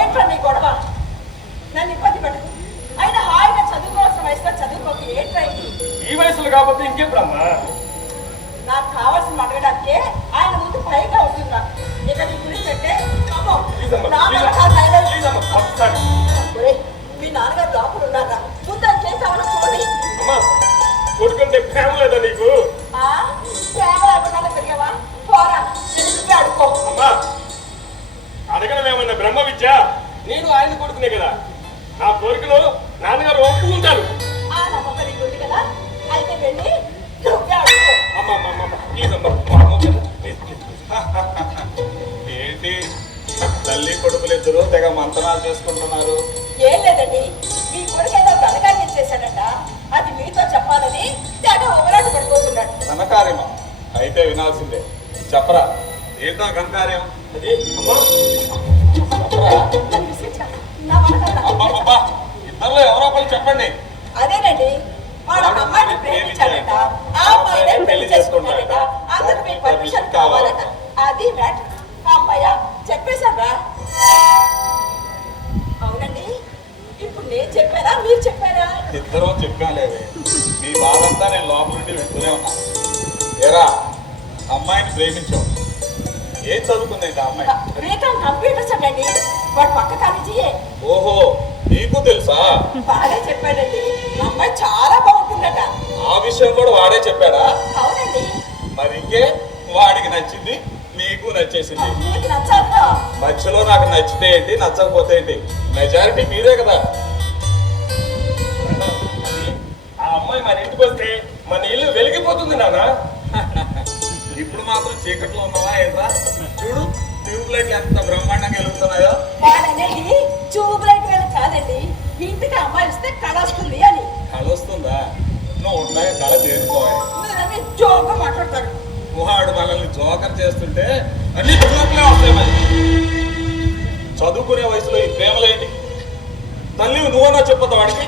ఏంటో నీ గొడవ? నన్ను ఇబ్బంది పెట్టదు. అయినా హాయిగా చదువుకోవాల్సిన వయసులో చదువుకోకి ఏంట్రా ఈ వయసులో కాకపోతే ఇంకెప్పుడమ్మా? నాకు కావాల్సిన అడగడానికే ఆయన ముందు పైగా ఉంటుందా? ఇక నీ గురించి అంటే మీ నాన్నగారు లోపల ఉన్నారా? ముందు ఏం కావాలో చూడండి. కొడుకుంటే ప్రేమ లేదా నీకు? ప్రేమ లేకుండా పెరిగావా? పోరా అడుకో. అమ్మా అడగడం ఏమన్నా బ్రహ్మ విద్య? నేను ఆయన కొడుకునే కదా, నా కోరికలు నాన్నగారు ఒప్పుకుంటారు. ఆ నమ్మకం నీకు ఉంది కదా, అయితే వెళ్ళి నువ్వే అడుకో. ఏంటి తల్లి కొడుకులు ఇద్దరు తెగ మంతనాలు చేసుకుంటున్నారు? ఏం లేదండి, మీ కొడుకు ఏదో ఘనకార్యం చేశాడట, అది మీతో చెప్పాలని తెగ ఒకరాట పడిపోతున్నాడు. ఘనకార్యమా? అయితే వినాల్సిందే, చెప్పరా ఏంటో ఘనకార్యం? ఇద్దరులో ఎవరో ఒకరు చెప్పండి. అదేనండి, వాడు ఒక అమ్మాయిని ప్రేమించాడట, ఆ అమ్మాయినే పెళ్లి చేసుకుంటాడట, అందుకు మీకు పర్మిషన్ కావాలట. అది మ్యాటర్. అమ్మాయ చెప్పేశారా? అవునండి, ఇప్పుడు నేను చెప్పారా మీరు చెప్పారా? ఇద్దరు చెప్పాలేవే, మీ బాధంతా నేను లోపల నుండి వింటూనే ఉన్నా. ఏరా అమ్మాయిని ప్రేమించావు, ఏం చదువుకుంది ఆ అమ్మాయి? బీకాం కంప్యూటర్స్ అండి, వాడు పక్క కాలేజీయే. ఓహో, నీకు తెలుసా? బాగా చెప్పాడండి, అమ్మాయి చాలా బాగుంటుందట. ఆ విషయం కూడా వాడే చెప్పాడా? అవునండి. మరి ఇంకే, వాడికి నచ్చింది, నీకు నచ్చేసింది. నీకు నచ్చాలా? మధ్యలో నాకు నచ్చితే ఏంటి, నచ్చకపోతే ఏంటి, మెజారిటీ మీరే కదా. ఆ అమ్మాయి మన ఇంటికి వస్తే మన ఇల్లు వెలిగిపోతుంది నాన్న. ఇప్పుడు మాత్రం చీకట్లో ఉన్నావా ఏంట్రా? చూడు ట్యూబ్ లైట్లు ఎంత బ్రహ్మాండంగా వెలుగుతున్నాయో. వాడనేది ట్యూబ్ లైట్ వేలు కాదండి, ఇంటికి అమ్మాయి వస్తే కళ వస్తుంది అని. కళ వస్తుందా? నువ్వు ఉంటాయి కళ చేరుకోవాలి. జోక్గా మాట్లాడతాడు. వాడు మనల్ని జోకర్ చేస్తుంటే అన్ని జోకులే వస్తాయి. మరి చదువుకునే వయసులో ఈ ప్రేమలేంటి? తల్లి నువ్వన్నా చెప్పొద్దు వాడికి?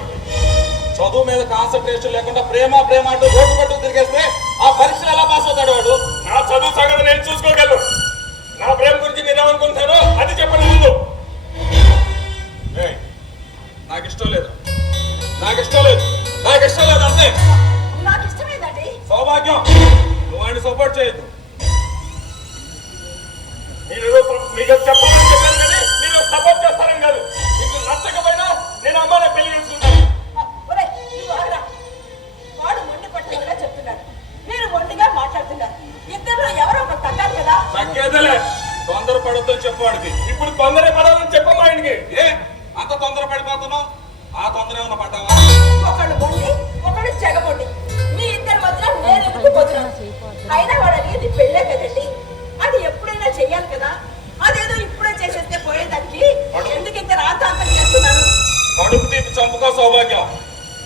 చదువు మీద కాన్సన్ట్రేషన్ లేకుండా ప్రేమ ప్రేమ అంటూ రోడ్డు పట్టు తిరిగేస్తే ఆ పరీక్షలు ఎలా పాస్ అవుతాడు వాడు? నా చదువు సంగతి నేను చూసుకోగలను. నా ప్రేమ గురించి నేనేమనుకుంటానో అది చెప్పండి ముందు. నాకు ఇష్టం లేదు, నాకు ఇష్టం లేదు, నాకు ఇష్టం లేదు అంతే. నాకు ఇష్టమేదండి. సౌభాగ్యం, నువ్వు ఆయన సపోర్ట్ చేయొద్దు. మీకు చెప్పాలని చెప్పాను కానీ మీరు సపోర్ట్ చేస్తారని కాదు. మీకు నచ్చకపోయినా నేను అమ్మాయిని పెళ్లి చేసుకుంటాను. వాడు మొండి పట్టుదలగా చెప్తున్నాడు, మీరు మొండిగా మాట్లాడుతున్నారు. ఇద్దరు ఎవరో ఒకరు తగ్గాలి కదా. తగ్గేదలే, తొందరపడొద్దని చెప్పు వాడికి. ఇప్పుడు తొందర పడాలని చెప్పమ్మా ఆయనకి. ఏ అంత తొందర పడిపోతున్నావు? ఆ తొందర ఏమన్నా పడ్డావా? ఒకళ్ళు మొండి, ఒకళ్ళు చెగమొండి. మీ ఇద్దరి మధ్య నేను ఎదుగుపోతున్నాను. అయినా వాడు అనేది పెళ్ళే కదండి, అది ఎప్పుడైనా చెయ్యాలి కదా. అదేదో ఇప్పుడే చేసేస్తే పోయేదానికి ఎందుకు ఇంత రాతాంతం చేస్తున్నాను? కడుపు తీపి చంపుకో సౌభాగ్యం.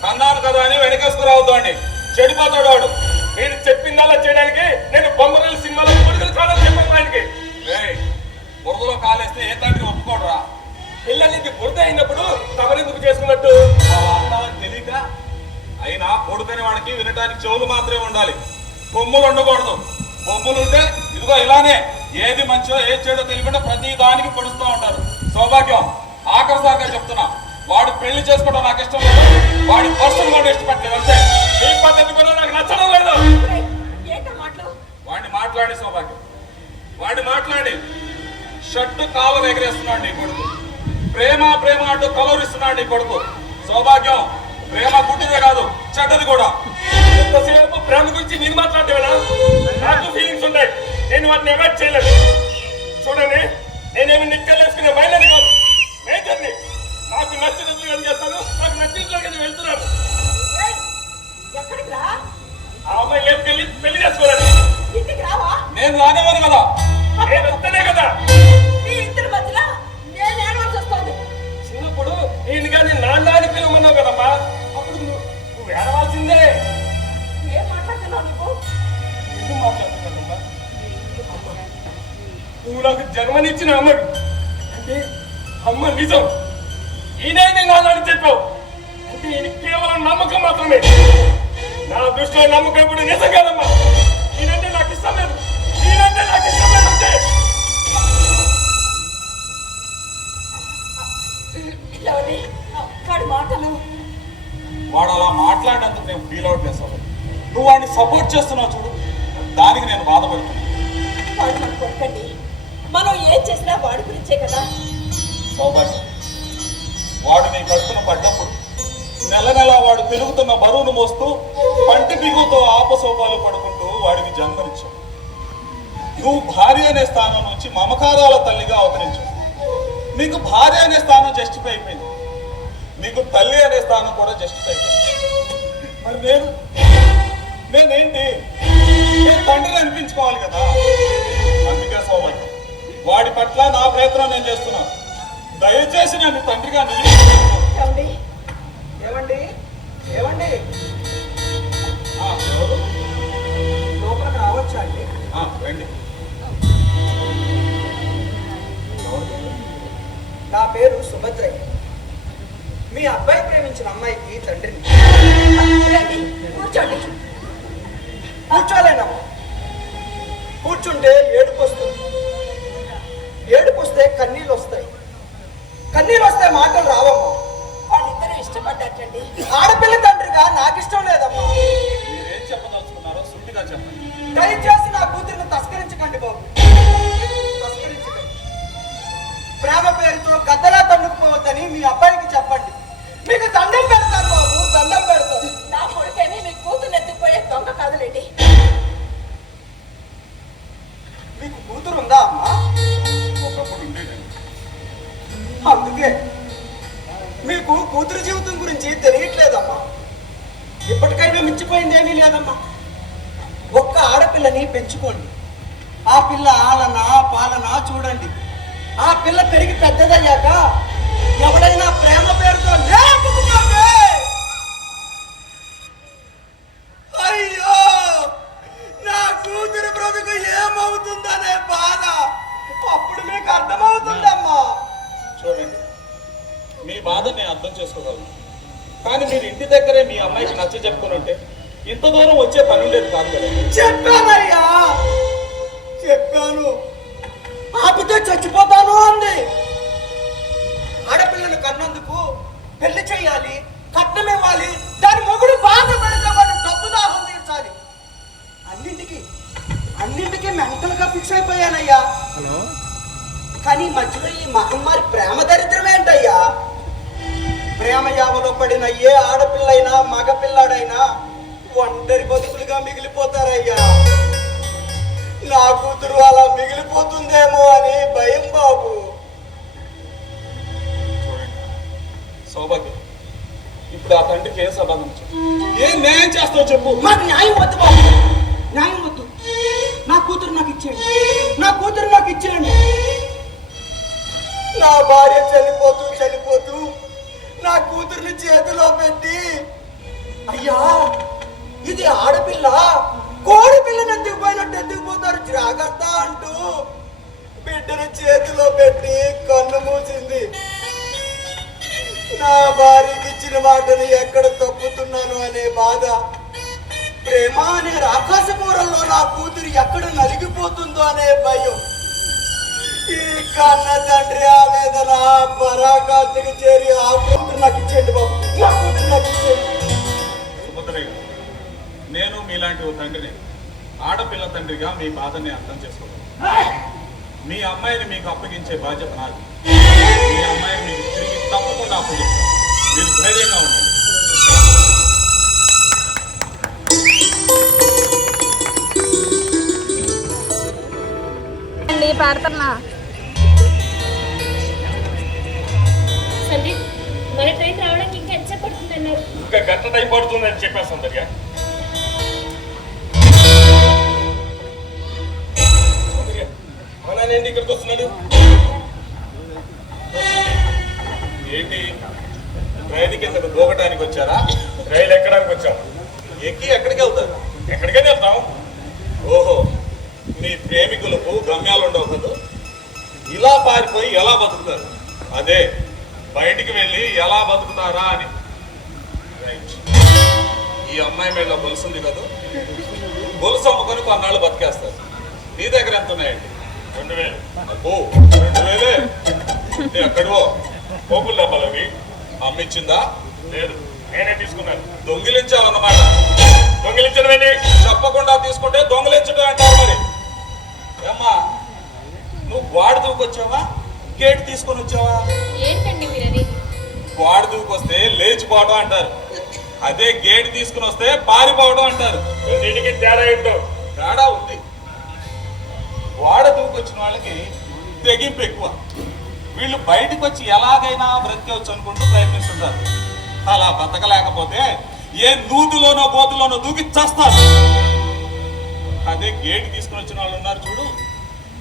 అన్నాను కదా అని వెనకేసుకురావద్దు అండి, చెడిపోతాడు వాడు. మీరు చెప్పిందల్లా చేయడానికి నేను బొమ్మరల సినిమాలో పురుగులు కావాలని చెప్పాను ఆయనకి. బురదలో కాలేస్తే ఏ తండ్రి ఒప్పుకోడురా? పిల్లలకి బురద అయినప్పుడు తమరెందుకు చేసుకున్నట్టు తెలియక. అయినా కొడుకని వాడికి వినటానికి చెవులు మాత్రమే ఉండాలి, కొమ్ములు ఉండకూడదు. కొమ్ములు ఉంటే ఇదిగో ఇలానే ఏది మంచో ఏది చెడో తెలియకుండా ప్రతి దానికి పొడుస్తూ ఉంటారు. సౌభాగ్యం, ఆఖరిసారిగా చెప్తున్నా, వాడు పెళ్లి చేసుకోవడం నాకు ఇష్టం లేదు, వాడి పర్సన్ వాడు ఇష్టపడలేదు అంతే. ఈ పద్ధతి కూడా నాకు నచ్చడం లేదు. వాడిని మాట్లాడి సౌభాగ్యం, వాడిని మాట్లాడి. షర్టు కాలు ఎగరేస్తున్నాడు నీ కొడుకు, ప్రేమ ప్రేమ అంటూ కలవరిస్తున్నాడు నీ కొడుకు. సౌభాగ్యం, ప్రేమ గుడ్డిదే కాదు, చెడ్డది కూడా. ఎంతసేపు ప్రేమ గురించి నేను మాట్లాడేవేనా? నాకు ఫీలింగ్స్ ఉన్నాయి, నేను వాటిని అవాయిడ్ చేయలేదు. చూడండి, నేనేమి నిక్కలేసుకునే మైలని కాదు, మేజర్ని. నాకు నచ్చినట్లు ఏం చేస్తాను, నాకు నచ్చినట్లుగా నేను వెళ్తున్నాను. ఆ అమ్మాయి లేపుకెళ్ళి పెళ్లి చేసుకోవాలి. నేను రానివ్వను కదా. నేను వస్తేనే కదా. చిన్నప్పుడు నేను కానీ నాన్న అని పిలవమన్నావు కదమ్మా, అప్పుడు నువ్వు ఏడవాల్సిందే. ఎందుకు మాట్లాడుతున్నానమ్మా? నువ్వు నాకు జన్మనిచ్చిన అమ్మడు అంటే అమ్మ నిజం. ఈయనే నీ నాన్న అని చెప్పావు అంటే ఈయన కేవలం నమ్మకం మాత్రమే. నా దృష్టిలో నమ్మకం ఇప్పుడు నిజం కాదమ్మా. ఈయనంటే నాకు ఇష్టం లేదు, ఈయనంటే నాకు ఇష్టం లేదు అంతే. చేస్తున్నావు చూడు, దానికి నేను బాధపడుతున్నాను. వాడు మన కొడుకండి, మనం ఏం చేసినా వాడి గురించే కదా. సౌభాగ్యం, వాడు నీ కడుపున పడ్డప్పుడు నెల నెల వాడు పెరుగుతున్న బరువును మోస్తూ పంటి బిగుతో ఆపసోపాలు పడుకుంటూ వాడికి జన్మనిచ్చావు. నువ్వు భార్య అనే స్థానం నుంచి మమకారాల తల్లిగా అవతరించావు. నీకు భార్య అనే స్థానం జస్టిఫై అయిపోయింది, నీకు తల్లి అనే స్థానం కూడా జస్టిఫై అయిపోయింది. మరి నేనేంటి? నేను తండ్రిని అనిపించుకోవాలి కదా. అందుకే సౌభాగ్యం, వాడి పట్ల నా ప్రయత్నం నేను చేస్తున్నాను. దయచేసి నన్ను తండ్రిగా ఏమండి ఏమండి ఏమండి ఎవరు? లోపలికి రావచ్చా అండి? రండి. నా పేరు సుభద్రయ్య. మీ అబ్బాయి ప్రేమించిన అమ్మాయికి తండ్రిని. రండి, కూర్చోండి. కూర్చోలేనమ్మా. కూర్చుంటే ఏడుపు వస్తుంది. ఏడుపు వస్తే కన్నీళ్ళు వస్తాయి. కన్నీళ్ళు వస్తే మాటలు రావమ్మా. వాళ్ళిద్దరూ ఇష్టపడ్డారండి. ఆడపిల్ల తండ్రిగా నాకు ఇష్టం లేదమ్మా. మీరేం చెప్పదలుచుకున్నారో సుట్టిగా చెప్పండి. దయచేసి నా కూతురిని తస్కరించకండి బాబు, తస్కరించకండి. ప్రేమ పేరుతో గద్దలా తన్నుకుపోవద్దని మీ అబ్బాయికి చెప్పండి. మీకు దండం పెడతారు బాబు, దండం పెడతారు. నా కొడుకేమి మీ కూతురు ఎత్తుకుపోయే దొంగ కాదులేండి. మీకు కూతురు ఉందా అమ్మా? ఒకప్పుడు ఉండేదండి. అందుకే మీకు కూతురు జీవితం గురించి తెలియట్లేదమ్మా. ఇప్పటికైనా మించిపోయింది ఏమీ లేదమ్మా. ఒక్క ఆడపిల్లని పెంచుకోండి. ఆ పిల్ల ఆలన పాలన చూడండి. ఆ పిల్ల పెరిగి పెద్దదయ్యాక ఎవడైనా ప్రేమ పేరుతో లేపుకుపోతే, అయ్యో నా కూతురు బ్రతుకు ఏమవుతుందనే బాధ అప్పుడు మీకు అర్థమవుతుందమ్మా. చూడండి, మీ బాధ నేను అర్థం చేసుకోగలను. కానీ మీరు ఇంటి దగ్గరే మీ అమ్మాయికి నచ్చ చెప్పుకుని ఉంటే ఇంత దూరం వచ్చే పని ఉండేది కాదు కదా. చెప్పానయ్యా, చెప్పాను. ఆపితే చచ్చిపోతాను అంది. ఆడపిల్లను కన్నందుకు పెళ్లి చేయాలి, కట్నం ఇవ్వాలి, దాని మొగుడు బాధ పెడితే వాడు డబ్బు దాహం తీర్చాలి. అన్నింటికి మెంటల్ గా ఫిక్స్ అయిపోయానయ్యా. కానీ మధ్యలో ఈ మహమ్మారి ప్రేమ దరిద్రం ఏంటయ్యా? ప్రేమ యావలో పడిన ఏ ఆడపిల్లైనా మగపిల్లాడైనా ఒంటరి బతుకులుగా మిగిలిపోతారయ్యా. నా కూతురు అలా మిగిలిపోతుందేమో అని భయం బాబు. చూడండి సౌభాగ్యం, ఇప్పుడు ఆ తండ్రికి ఏం సమాధానం చెప్పు? ఏం న్యాయం చేస్తావు చెప్పు. మాకు న్యాయం వద్దు బాబు, న్యాయం వద్దు. నా కూతురు నాకు ఇచ్చేయండి, నా కూతురు నాకు ఇచ్చేయండి. నా భార్య చనిపోతూ నా కూతుర్ని చేతిలో పెట్టి, అయ్యా ఇది ఆడపిల్ల, కోడి పిల్లని ఎత్తుకుపోయినట్టు ఎత్తుకుపోతారు జాగ్రత్త అంటూ బిడ్డను చేతిలో పెట్టి కన్ను మూసింది. నా భార్యకి ఇచ్చిన మాటని ఎక్కడ తప్పుతున్నాను అనే బాధ, ప్రేమ అనే రాకాశపూరంలో నా కూతురు ఎక్కడ నలిగిపోతుందో అనే భయం. ఈ కన్న తండ్రి ఆవేదన పరాకాష్ఠకి చేరి ఆ కూతురు నాకు ఇచ్చేయండి బాబు, నా కూతురు నాకు ఇచ్చేయండి. సుభద్రయ్య, నేను మీలాంటి ఓ తండ్రిని, ఆడపిల్ల తండ్రిగా మీ బాధని అర్థం చేసుకోగలను. మీ అమ్మాయిని మీకు అప్పగించే బాధ్యత నాది. మీ అమ్మాయిని మీకు తిరిగి తప్పకుండా అప్పగిస్తాను. మీరు ధైర్యంగా ఉండండి. పాడుతున్నా సందీప్, మన ట్రైన్ రావడానికి ఇంకా ఎంత పడుతుంది అన్నారు? ఇంకా గంట టైం పడుతుందని చెప్పాను సౌందర్య. సౌందర్య, అవునానండి ఇక్కడికి వస్తున్నాడు. ఏంటి, రైలు కిందకు దూకటానికి వచ్చారా? రైలు ఎక్కడానికి వచ్చాం. ఎక్కి ఎక్కడికి వెళ్తారు? ఎక్కడికైనా వెళ్తాం. ఓహో, మీ ప్రేమికులకు గమ్యాలు ఉండవు కదా. ఇలా పారిపోయి ఎలా బతుకుతారు? అదే బయటికి వెళ్ళి ఎలా బతుకుతారా అని. రైట్, ఈ అమ్మాయి మీద గొలుసు ఉంది కదా, గొలుసు అమ్ముకొని కొన్నాళ్ళు బతికేస్తారు. నీ దగ్గర ఎంత ఉన్నాయండి? 2000. అబ్బో, 2000? ఎక్కడో పోపుల డబ్బాలు అవి. అమ్మిచ్చిందా? లేదు, నేనే తీసుకున్నాను. దొంగిలించావన్నమాట. దొంగిలించడం ఏంటి? చెప్పకుండా తీసుకుంటే దొంగలించడం అంటారు. మరి ఏమ్మా, నువ్వు గోడ దూకొచ్చావా, గేట్ తీసుకొని వచ్చావా? ఏంటండి మీరు అది? గోడ దూకొస్తే లేచిపోవడం అంటారు, అదే గేట్ తీసుకుని వస్తే పారిపోవడం అంటారు. రెండింటికి తేడా ఏంటో? తేడా ఉంది. గోడ దూకొచ్చిన వాళ్ళకి తెగింపు ఎక్కువ. వీళ్ళు బయటకు వచ్చి ఎలాగైనా బ్రతికేవచ్చు అనుకుంటూ ప్రయత్నిస్తుంటారు. అలా బతకలేకపోతే ఏ నూతులోనో గోతులోనో దూకి చేస్తారు. అదే గేట్ తీసుకుని వచ్చిన వాళ్ళు ఉన్నారు చూడు,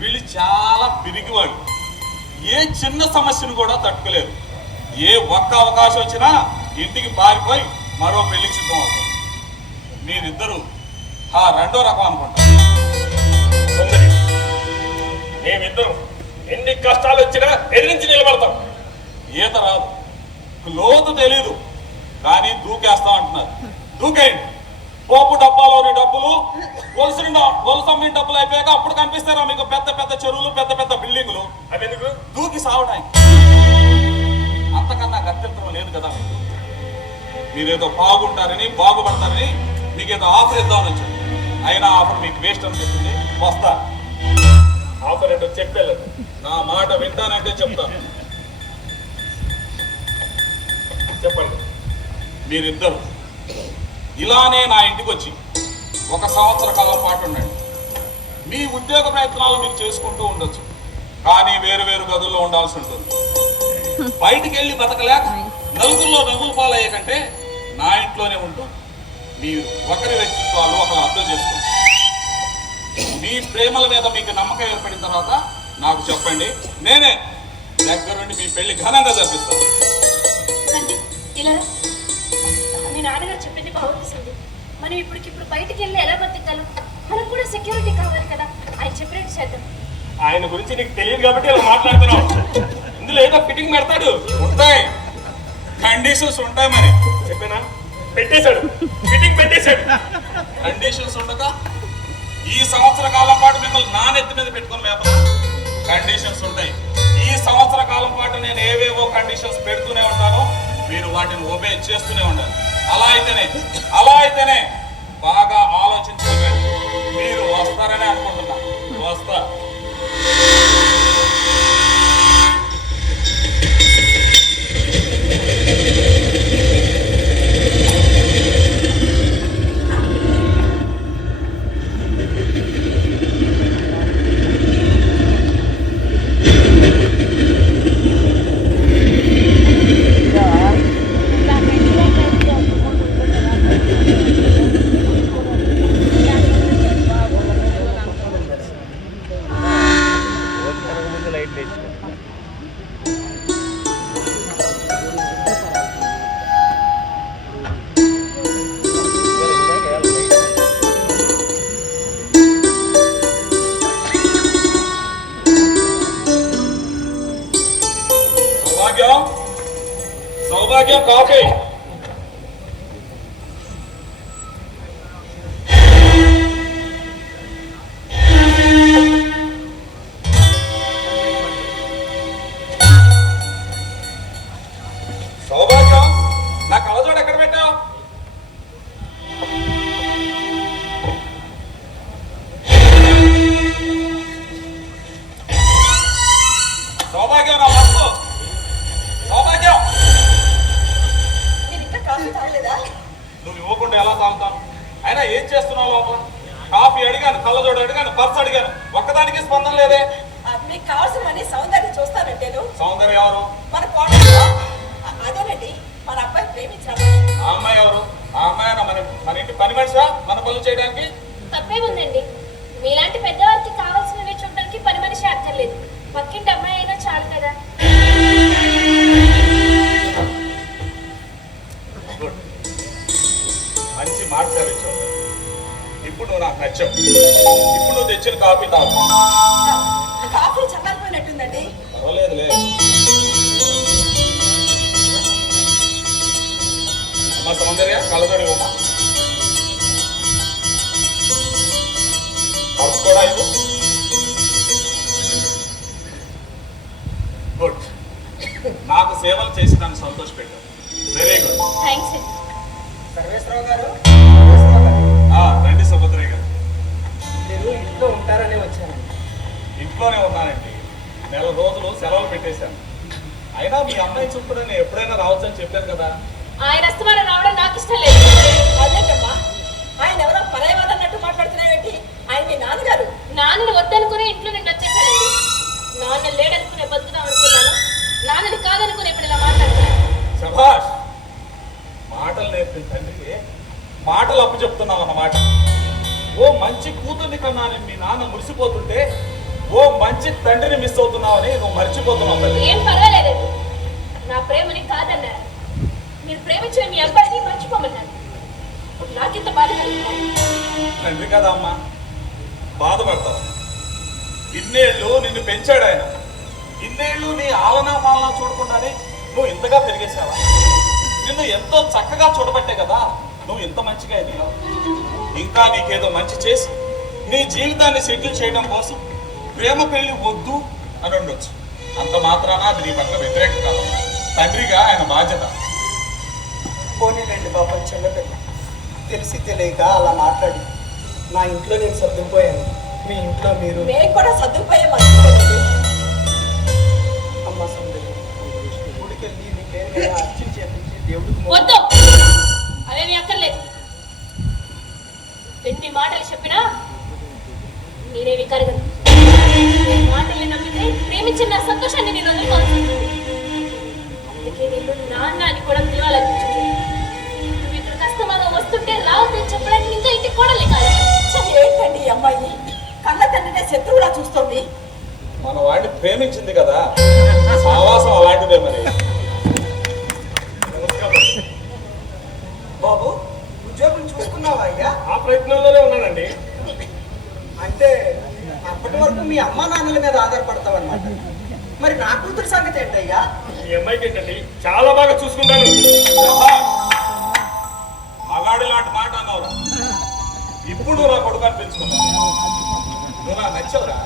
వీళ్ళు చాలా పిరిగివాళ్ళు. ఏ చిన్న సమస్యను కూడా తట్టుకోలేరు. ఏ ఒక్క అవకాశం వచ్చినా ఇంటికి పారిపోయి మరో పెళ్లికి సిద్ధం అవుతారు. మీరిద్దరూ ఆ రెండో రకం అనుకుంటారు. సుందరి, మేమిద్దరం ఎన్ని కష్టాలు వచ్చినా ఎదిరించి నిలబడతాం. ఈత రాదు, లోతు తెలీదు, కానీ దూకేస్తాం అంటున్నారు. దూకేయండి. పోపు డబ్బాలోని డబ్బులు, గొలుసమ్మిన డబ్బులు అయిపోయాక అప్పుడు కనిపిస్తారా మీకు పెద్ద పెద్ద చెరువులు, పెద్ద పెద్ద బిల్డింగులు. అవెందుకు? దూకి సావడానికి. అంతకన్నా గత్యంతరం లేదు కదా మీకు. మీరేదో బాగుంటారని, బాగుపడతారని మీకేదో ఆఫర్ ఇద్దామని వచ్చారు. అయినా ఆఫర్ మీకు వేస్ట్ అనిపిస్తుంది. వస్తా. ఆఫర్ ఏంటో చెప్పేలేదు. నా మాట వింటానంటే చెప్తాను. చెప్పండి. మీరిద్దరు ఇలానే నా ఇంటికి వచ్చి 1 సంవత్సర కాలం పాటు ఉండండి. మీ ఉద్యోగ ప్రయత్నాలు మీరు చేసుకుంటూ ఉండొచ్చు, కానీ వేరు వేరు గదుల్లో ఉండాల్సి ఉంటుంది. బయటికి వెళ్ళి బతకలేక నలుగురిలో నవ్వులు పాలయ్యే కంటే నా ఇంట్లోనే ఉంటూ మీరు ఒకరి వ్యక్తిత్వాలు ఒకరు అర్థం చేసుకోండి. మీ ప్రేమల మీద మీకు నమ్మకం ఏర్పడిన తర్వాత నాకు చెప్పండి. నేనే దగ్గరుండి మీ పెళ్లి ఘనంగా జరిపిస్తాను. అంటే ఇలా మీ నాన్నగారు చెప్పింది బాగుంటుంది. మనం ఇప్పటికిప్పుడు బయటికి వెళ్ళి ఎలా బతకగలం? మనకు కూడా సెక్యూరిటీ కావాలి కదా. ఆయన చెప్పినట్టు చేద్దాం. ఆయన గురించి నీకు తెలియదు కాబట్టి ఇలా మాట్లాడుతున్నావు. ఇందులో ఏదో ఫిట్టింగ్ పెడతాడు. ఉంటాయి, కండిషన్స్ ఉంటాయి. మరి చెప్పేనా? పెట్టేశాడు, ఫిట్టింగ్ పెట్టేశాడు. కండిషన్స్ ఉండగా ఈ సంవత్సర కాలం పాటు మిమ్మల్ని నా నెత్తి మీద పెట్టుకుని మేపనా? కండిషన్స్ ఉంటాయి. ఈ సంవత్సర కాలం పాటు నేను ఏవేవో కండిషన్స్ పెడుతూనే ఉంటాను. మీరు వాటిని ఒబే చేస్తూనే ఉండాలి. అలా అయితేనే బాగా ఆలోచించగలరు. మీరు వస్తారని అనుకుంటున్నా. వస్తా. సౌభాగ్యం కాఫీ. సౌభాగ్యం, నా కళ్ళజోడు ఎక్కడ పెట్టావు? సౌభాగ్యం, నా వస్తు. సౌభాగ్యం, మీరు ఇంకా కాఫీ తాగలేదా? నువ్వు ఇవ్వకుండా ఎలా తాగుతాను? అయినా ఏం చేస్తున్నావు లోపల? కాఫీ అడిగాను, కళ్ళజోడు అడిగాను, పర్స్ అడిగాను, ఒక్కదానికి స్పందన లేదే. మీకు కావాల్సిన సౌందర్యం చూస్తానంటేను. సౌందర్య ఎవరు? మన కోడలు. అదేనండి, మన అబ్బాయి ప్రేమించాడు. ఆ అమ్మాయి ఎవరు? ఆ అమ్మాయి మన ఇంటి పని మనిషా మన పనులు చేయడానికి? తప్పేముందండి? మీలాంటి పెద్దవారికి కావాల్సినవి చూడడానికి పని మనిషి అక్కర్లేదు. పక్కింటి అమ్మాయి అయినా చాలు కదా. మంచి మాట చదివించావు. ఇప్పుడు నువ్వు నాకు నచ్చావు. ఇప్పుడు నువ్వు తెచ్చిన కాఫీ తాగు. కాఫీ చల్లారిపోయినట్టుందండి. పర్వాలేదులే. అమ్మ సౌందర్య, కళ్ళజోడు ఇవ్వమ్మా. పర్స్ కూడా ఇవ్వు. గుడ్. నాకు సేవలు చేసి నన్ను సంతోషపెట్టావు. Very good. థ్యాంక్స్ అండి. సర్వేశ్వరరావు గారు రండి సుభద్రయ్య గారు. మీరు ఇంట్లో ఉంటారనే వచ్చానండి. ఇంట్లోనే ఉన్నానండి. నెల రోజులు సెలవులు పెట్టేశాను. అయినా మీ అమ్మాయి చూపుడు నేను ఎప్పుడైనా రావచ్చని చెప్పాను కదా. ఆయన అస్తమానం రావడం నాకు ఇష్టం లేదు. అదేంటమ్మా, ఆయన ఎవరో పరాయవాదన్నట్టు మాట్లాడుతున్నావేంటి? ఆయన మీ నాన్నగారు. నాన్నని వద్దనుకునే ఇంట్లో నుండి వచ్చేసానండి. నాన్న లేడనుకునే బతుకుదాం అనుకున్నాను. నాన్నని కాదనుకునే ఇప్పుడు ఇలా మాట్లాడుతున్నాను. శభాష్. మాటలు నేర్పిన తండ్రికి మాటలు అప్పు చెప్తున్నావు అన్నమాట. ఓ మంచి కూతుర్ని కన్నానని మీ నాన్న మురిసిపోతుంటే ఓ మంచి తండ్రిని మిస్ అవుతున్నావని నువ్వు మర్చిపోతున్నావు తల్లి. ఏం పర్వాలేదండి. నా ప్రేమని కాదన్నారు. మీరు ప్రేమించిన మీ అబ్బాయిని మర్చిపోమన్నారు. నాకింత బాధ కలుగుతాను. తండ్రి కదా అమ్మా, బాధపడతావు. ఇన్నేళ్ళు నిన్ను పెంచాడు ఆయన. ఇన్నేళ్ళు నీ ఆలనా పాలనా చూడకుండానే నువ్వు ఇంతగా పెరిగేశావా? నిన్ను ఎంతో చక్కగా చూడబట్టే కదా నువ్వు ఇంత మంచిగా ఎదిగావు. ఇంకా నీకేదో మంచి చేసి నీ జీవితాన్ని సెటిల్ చేయడం కోసం ప్రేమ పెళ్లి వద్దు అని ఉండొచ్చు. అంత మాత్రాన అది నీ పట్ల వ్యతిరేకం కాదు. తండ్రిగా ఆయన బాధ్యత. పోనీలండి పాపం చిన్నపిల్ల, తెలిసి తెలియక అలా మాట్లాడి నా ఇంట్లో నేను సర్దుకుపోయాను. మీ ఇంట్లో మీరు మేము కూడా సర్దుకుపోయే మర్చిపోయింది. అమ్మ సౌందర్యం గుడికెళ్ళి నీ పేరు మీద అర్చన చేపించి దేవుడికి వద్దు, అవేమి అక్కర్లేదు. ఎన్ని మాటలు చెప్పినా మీరేమి కరగదు. మాటల్ని నమ్మితే ప్రేమించిన నా సంతోషాన్ని నేను వదులుకోవాల్సింది. అందుకే నేను నాన్న అని కూడా పిలవాలనిపించింది. నువ్వు ఇక్కడ కష్టంగా వస్తుంటే రావద్దని చెప్పడానికి ఇంకా ఇంటికి కూడా కాదు. ఏంటండి ఈ అమ్మాయి కన్న తండ్రినే శత్రువులా చూస్తుంది? మన వాడిని ప్రేమించింది కదా, సావాసం అలాంటిదే మరి. బాబు ఉద్యోగం చూసుకున్నావా అయ్యా? ఆ ప్రయత్నంలోనే ఉన్నానండి. అంటే అప్పటి వరకు మీ అమ్మా నాన్నల మీద ఆధారపడతావు అన్నమాట. మరి నా కూతురు సంగతి ఏంటయ్యా? ఈ అమ్మాయికి ఏంటండి చాలా బాగా చూసుకుంటాను. మగాడి లాంటి మాట అన్నావురా. ఇప్పుడు నా కొడుకు అనిపించుకున్నావు. నువ్వు నాకు నచ్చావురా.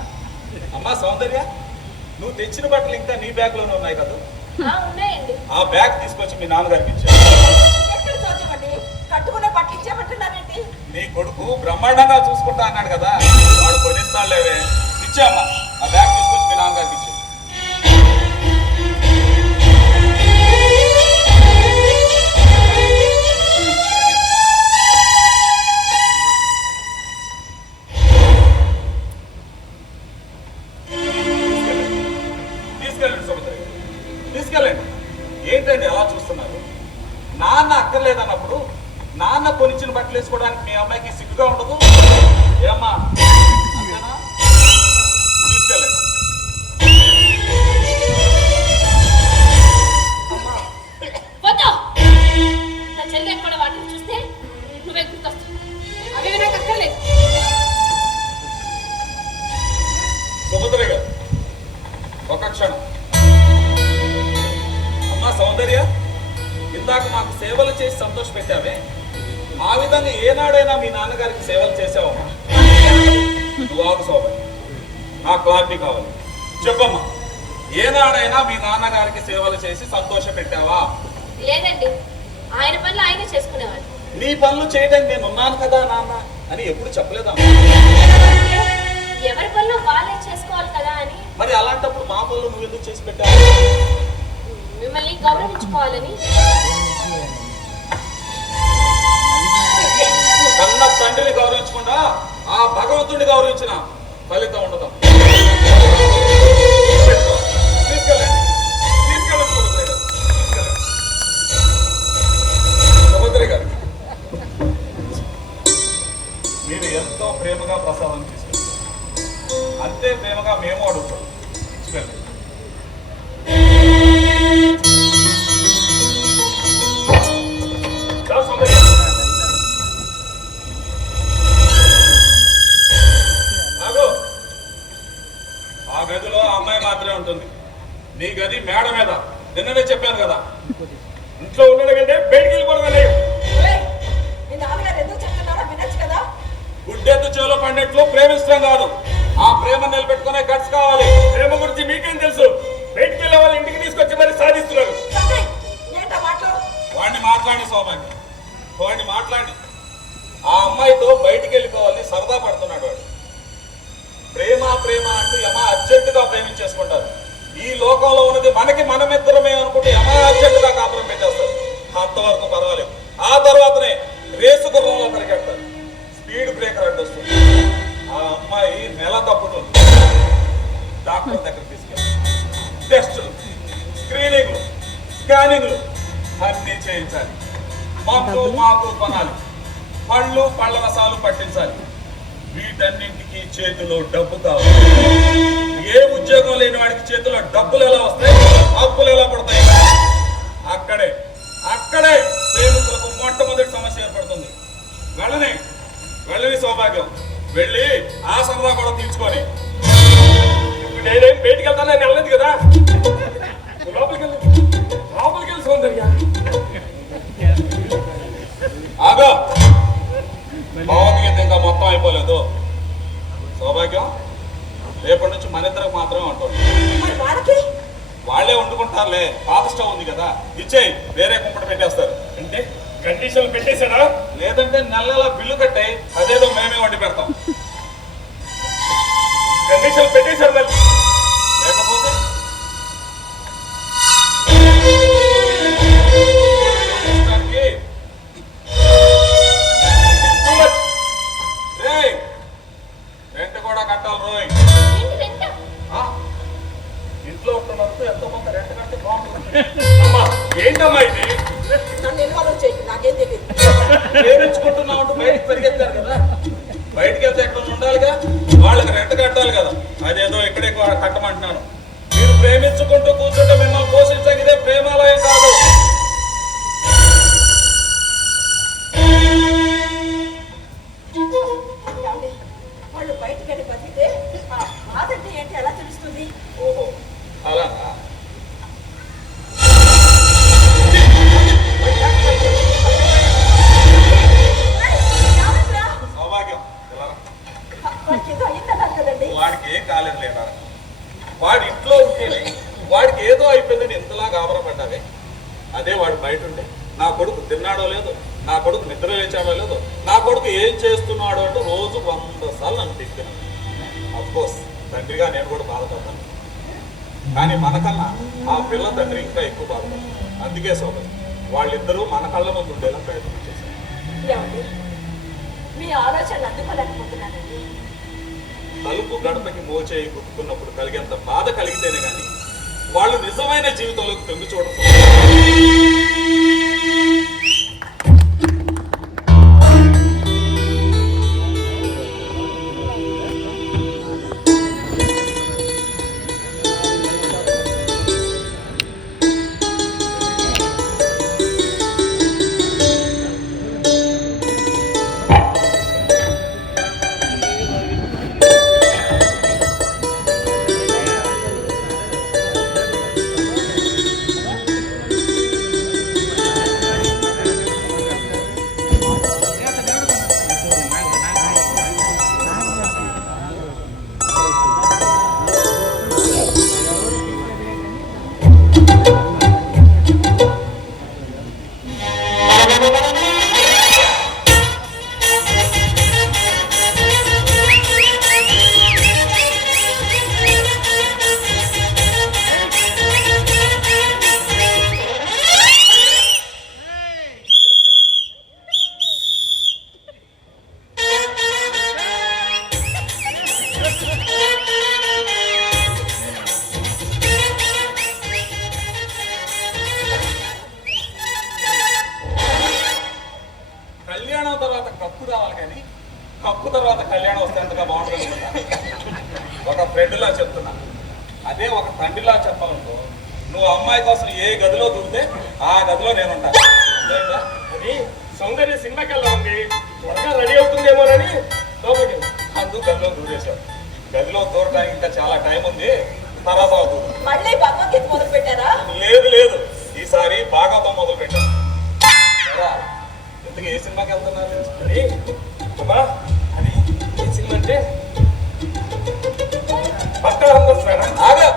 అమ్మా సౌందర్య, నువ్వు తెచ్చిన బట్టలు ఇంకా నీ బ్యాగ్ లోనే ఉన్నాయి కదా. ఉన్నాయండి. ఆ బ్యాగ్ తీసుకొచ్చి మీ నాన్నగారికి ఇచ్చాను. ఎక్కడ చూచమండి, కట్టుకునే బట్టలు ఇచ్చేమంటున్నారేంటి? నీ కొడుకు బ్రహ్మాండంగా చూసుకుంటా అన్నాడు కదా, వాడు కొనిస్తాడులేవే. ఇచ్చామ్మా, ఆ బ్యాగ్ తీసుకొచ్చి మీ నాన్నగారికి ఇచ్చాను. తీసుకెళ్ళండి సుభద్ర, తీసుకెళ్ళండి. ఏంటండి అలా చూస్తున్నారు? నాన్న అక్కర్లేదన్నప్పుడు నాన్న కొనిచ్చిన బట్టలు వేసుకోవడానికి మీ అమ్మాయికి సిగ్గుగా ఉండదు ఏమ్మా? అంతేనా? తీసుకెళ్ళండి. వద్దు, నా చెల్లి కూడా వాటిని చూస్తే నువ్వే గుర్తొస్తావు. అవి నాకు అక్కర్లేదు. సుభద్ర గారు ఒక క్షణం. అమ్మా సౌందర్య, ఇందాక మాకు సేవలు చేసి సంతోష పెట్టావే, ఆ విధంగా ఏనాడైనా మీ నాన్నగారికి సేవలు చేసావమ్మా? నువ్వు ఆగు సౌందర్య, నా క్లారిటీ కావాలి. చెప్పమ్మా, ఏనాడైనా మీ నాన్నగారికి సేవలు చేసి సంతోష పెట్టావా? లేదండి, ఆయన పనులు ఆయనే చేసుకునేవాడు. నీ పనులు చేయడానికి నేను ఉన్నాను కదా నాన్న అని ఎప్పుడు చెప్పలేదమ్మా. ఎవరి పనులు వాళ్ళే చేసుకోవాలి కదా అని. మరి అలాంటప్పుడు మా పనులు నువ్వు ఎందుకు చేసి పెట్టావు? మిమ్మల్ని గౌరవించుకోవాలని. కన్న తండ్రిని గౌరవించకుండా ఆ భగవంతుడిని గౌరవించిన ఫలితం ఉండదు. తీసుకెళ్ళండి, తీసుకెళ్ళండి సుభద్ర గారు, తీసుకెళ్ళండి. సుభద్ర గారు, మీరు ఎంతో ప్రేమగా ప్రసాదం తీసుకెళ్ళండి. అంతే ప్రేమగా మేము అడుగుతాం. తీసుకెళ్ళండి. ఆ గదిలో అమ్మాయి మాత్రమే ఉంటుంది. నీ గది మేడ మీద. నిన్ననే చెప్పాను కదా. ఇంట్లో ఉండడం కంటే బయటికి వెళ్ళిపోవడం. ఒరేయ్, మీ నాన్నగారు ఎందుకు చెప్తున్నారో వినొచ్చు కదా? గుడ్డెద్దు చెవులో పడినట్లు ప్రేమించడం కాదు, ఆ ప్రేమ నిలబెట్టుకునే గట్స్ కావాలి. ప్రేమ గురించి మీకేం తెలుసు? బయటికి వెళ్ళే వాళ్ళ ఇంటికి తీసుకొచ్చి మరి సాధిస్తున్నారు. సంజయ్, ఏంటా మాటలు? వాడిని మాట్లాడి సౌభాగ్యం, వాడిని మాట్లాడి ఆ అమ్మాయితో ఈ లోకంలో ఉన్నది మనకి మనమిద్దరమే అనుకుంటే అమార్జెంట్గా కాపురం పెట్టేస్తారు. అంతవరకు పర్వాలేదు. ఆ తర్వాతనే రేసు గుర్రంలో పరిగెడతారు. స్పీడ్ బ్రేకర్ అడ్డొస్తుంది. ఆ అమ్మాయి నెల తప్పుతుంది. డాక్టర్ దగ్గర తీసుకెళ్ళి టెస్టులు, స్క్రీనింగ్లు, స్కానింగ్లు అన్నీ చేయించాలి. మందు మాకు కొనాలి. పళ్ళు పళ్ళ రసాలు పట్టించాలి. వీటన్నింటికి చేతిలో డబ్బు కావాలి. ఏ ఉద్యోగం లేని వాడికి చేతిలో డబ్బులు ఎలా వస్తాయి, అప్పులు ఎలా పడతాయి? అక్కడే ప్రేమికులకు మొట్టమొదటి సమస్య ఏర్పడుతుంది. వెళ్ళని సౌభాగ్యం, వెళ్ళి ఆ సరదా కూడా తీర్చుకొని. నేనేం బయటికి వెళ్తానని వెళ్ళలేదు కదా. లోపలికి వెళ్ళి సౌందర్య ఆగా భగవద్గీత ఇంకా మొత్తం అయిపోలేదు. సౌభాగ్యం, రేపటి నుంచి మన ఇద్దరికి మాత్రమే ఉంటుంది. మరి వాళ్ళకి వాళ్ళే వండుకుంటారులే, పాత స్టవ్ ఉంది కదా, ఇచ్చేయి, వేరే కుంపటి పెట్టేస్తారు. అంటే కండిషన్లు పెట్టేశాడా? లేదంటే నెల నెల బిల్లు కట్టాయి, అదేదో మేమే వండి పెడతాం. కండిషన్లు పెట్టేశారు మరి. లేకపోతే రెంట్ కూడా కట్టాలి రోయ్. ఏంటి రెంట? ఇంట్లో ఉంటున్నందుకు ఎంతో కొంత రెంట్ కట్టి బాగుంటుంది. అమ్మా ఏంటమ్మా ఇది? నన్ను ఇన్వాల్వ్ చేయి, నాకేం తెలియదు. ప్రేమించుకుంటున్నాం అంటూ బయటకు పరిగెత్తారు కదా, బయటకు వెళ్తే ఎక్కడ ఉండాలిగా, వాళ్ళకి రెంట్ కట్టాలి కదా, అదేదో ఇక్కడే కట్టమంటున్నాను. మీరు ప్రేమించుకుంటూ కూర్చుంటే మిమ్మల్ని పోషించగిదే ప్రేమాలయం కాదు. వాళ్ళు బయటకు వెళ్ళి బతికితే ఆ బాధంటే ఏంటి ఎలా తెలుస్తుంది? ఓహో అలానా? సౌభాగ్యం, వాడికి ఏదో అయిందన్నారు కదండి. వాడికి ఏం కాలేదు లేదా? వాడి ఇంట్లో ఉంటేనే వాడికి ఏదో అయిపోయిందని ఎంతలా గాబరపడ్డావే. అదే వాడు బయట ఉంటే నా కొడుకు తిన్నాడో లేదు, నా కొడుకు నిద్ర లేచాడో లేదు, నా కొడుకు ఏం చేస్తున్నాడో అంటే రోజు 100 సార్లు నన్ను తిప్పినాను. అఫ్కోర్స్ తండ్రిగా నేను కూడా బాధపడ్డాను. కానీ మనకన్నా ఆ పిల్ల తండ్రి ఇంకా ఎక్కువ బాధపడ్డాను. అందుకే సౌభాగ్యం, వాళ్ళిద్దరూ మన కళ్ళ ముందు ఉండేలా ప్రయత్నం చేశారు. ఏమండి, మీ ఆలోచనలు అందుకోలేకపోతున్నానండి. తలుపు గడపకి మోచేయి గుర్తుకున్నప్పుడు కలిగేంత బాధ కలిగితేనే కానీ వాళ్ళు నిజమైన జీవితంలోకి తొంగి చూడరు. కళ్యాణం తర్వాత కప్పు రావాలి కానీ కప్పు తర్వాత కళ్యాణం వస్తే ఎంతగా బాగుంటుంది. ఒక ఫ్రెండ్లా చెప్తున్నా, అదే ఒక తండ్రిలా చెప్పాలనుకో, నువ్వు అమ్మాయి కోసం ఏ గదిలో దూరితే ఆ గదిలో నేనుంటాను. అది సౌందర్య సినిమాకి వెళ్ళా ఉంది, త్వరగా రెడీ అవుతుందేమోనని లోపలికి అందుకు గదిలో దూరేశావు. గదిలో దూరడానికి ఇంకా చాలా టైం ఉంది, తర్వాత దూరు. మళ్ళీ భగవద్గీత మొదలు పెట్టారా? లేదు, ఈసారి భాగవతం మొదలు పెట్టాను. ఇంతకు ఏ సినిమాకి వెళ్తున్నారు? అది అమ్మా, అది ఏ సినిమా అంటే భక్తరామదాస్ మేడం. ఆగా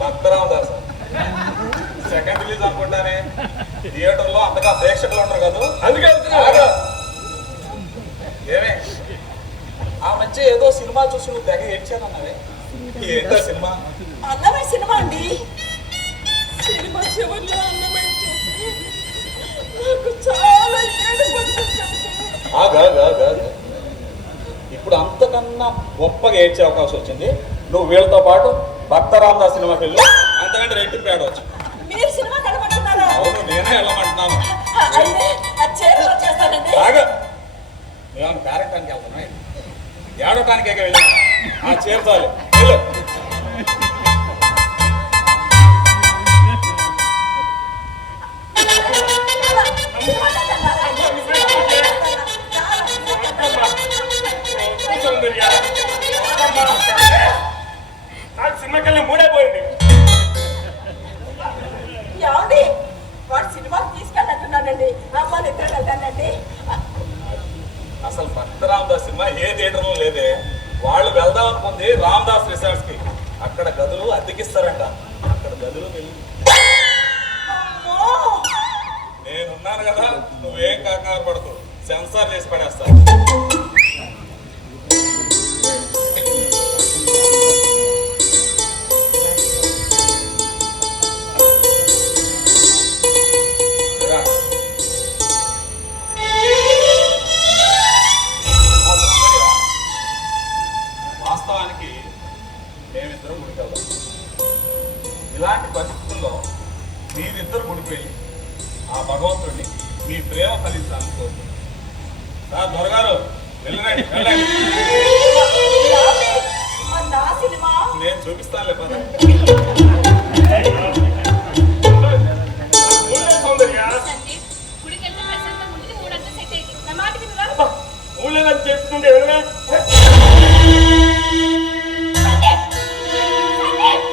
భక్తరామదాస్ సెకండ్ రిలీజ్ అనుకుంటానే, థియేటర్లో అంతగా ప్రేక్షకులు ఉండరు కదా, అందుకే వెళ్తున్నా. ఆగా. ఏమే ఆ మధ్య ఏదో సినిమా చూసి నువ్వు తెగ ఏడ్చానన్నావే, ఏంటో సినిమా అన్నమయ్య సినిమా అండి. సినిమా చివరిలో అన్నమయ్య చూసి నాకు చాలా ఏడుపు అనిపించింది. ఆగా ఇప్పుడు అంతకన్నా గొప్పగా ఏడ్చే అవకాశం వచ్చింది. నువ్వు వీళ్ళతో పాటు భక్త రామదాస్ సినిమాకి వెళ్ళు, అంతకంటే రేటు పేడవచ్చు. మీరు సినిమా కనబడుతున్నారా? అవును, నేనే వెళ్ళమంటున్నాను. అయితే ఆ చీరలో చేస్తానండి. ఆగా, మేము పేరెంటానికి వెళ్తున్నాం, ఏడవటానికే వెళ్ళి ఆ చేర్చాలి వెళ్ళు. నాకు సినిమాకెళ్ళి మూడే పోయింది. ఏమండి వాడు సినిమాకి తీసుకెళ్ళట్టున్నాడండి. అమ్మాయి ఇద్దరు వెళ్తానండి. అసలు భక్త రామదాస్ సినిమా ఏ థియేటర్లో లేదే. వాళ్ళు వెళ్దాం అనుకుంది రామదాస్ రిసార్ట్స్ కి. అక్కడ గదులు అద్దెకిస్తారంట. అక్కడ గదులు వెళ్ళి నేనున్నాను కదా, నువ్వేం కంగారు పడదు, సెన్సార్ చేసి పడేస్తా. వాస్తవానికి మేమిద్దరం గుడికి వెళ్దాం. ఇలాంటి పరిస్థితుల్లో మీరిద్దరు గుడిపోయి ఆ భగవంతుడిని మీ ప్రేమ ఫలించాలని కోరుతున్నాను. దొరగారు వెళ్ళండి, వెళ్ళండి. నా సినిమా నేను చూపిస్తానులే పద. సందీప్, గుడికి వెళ్ళిన ప్రశాంతం ఉంటుంది, మూడంతా సెట్ అయింది. నా మాట వినవా? ఊళ్ళేదని చెప్తుంటే వినవే? సందీప్! సందీప్!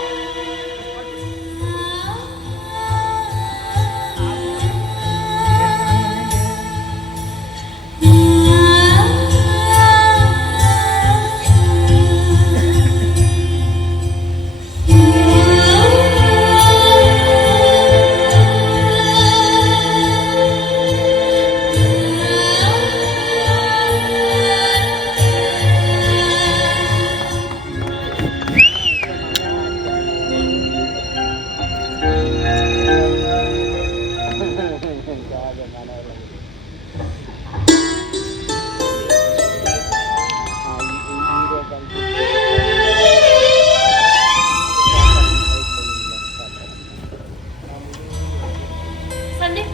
సందీప్,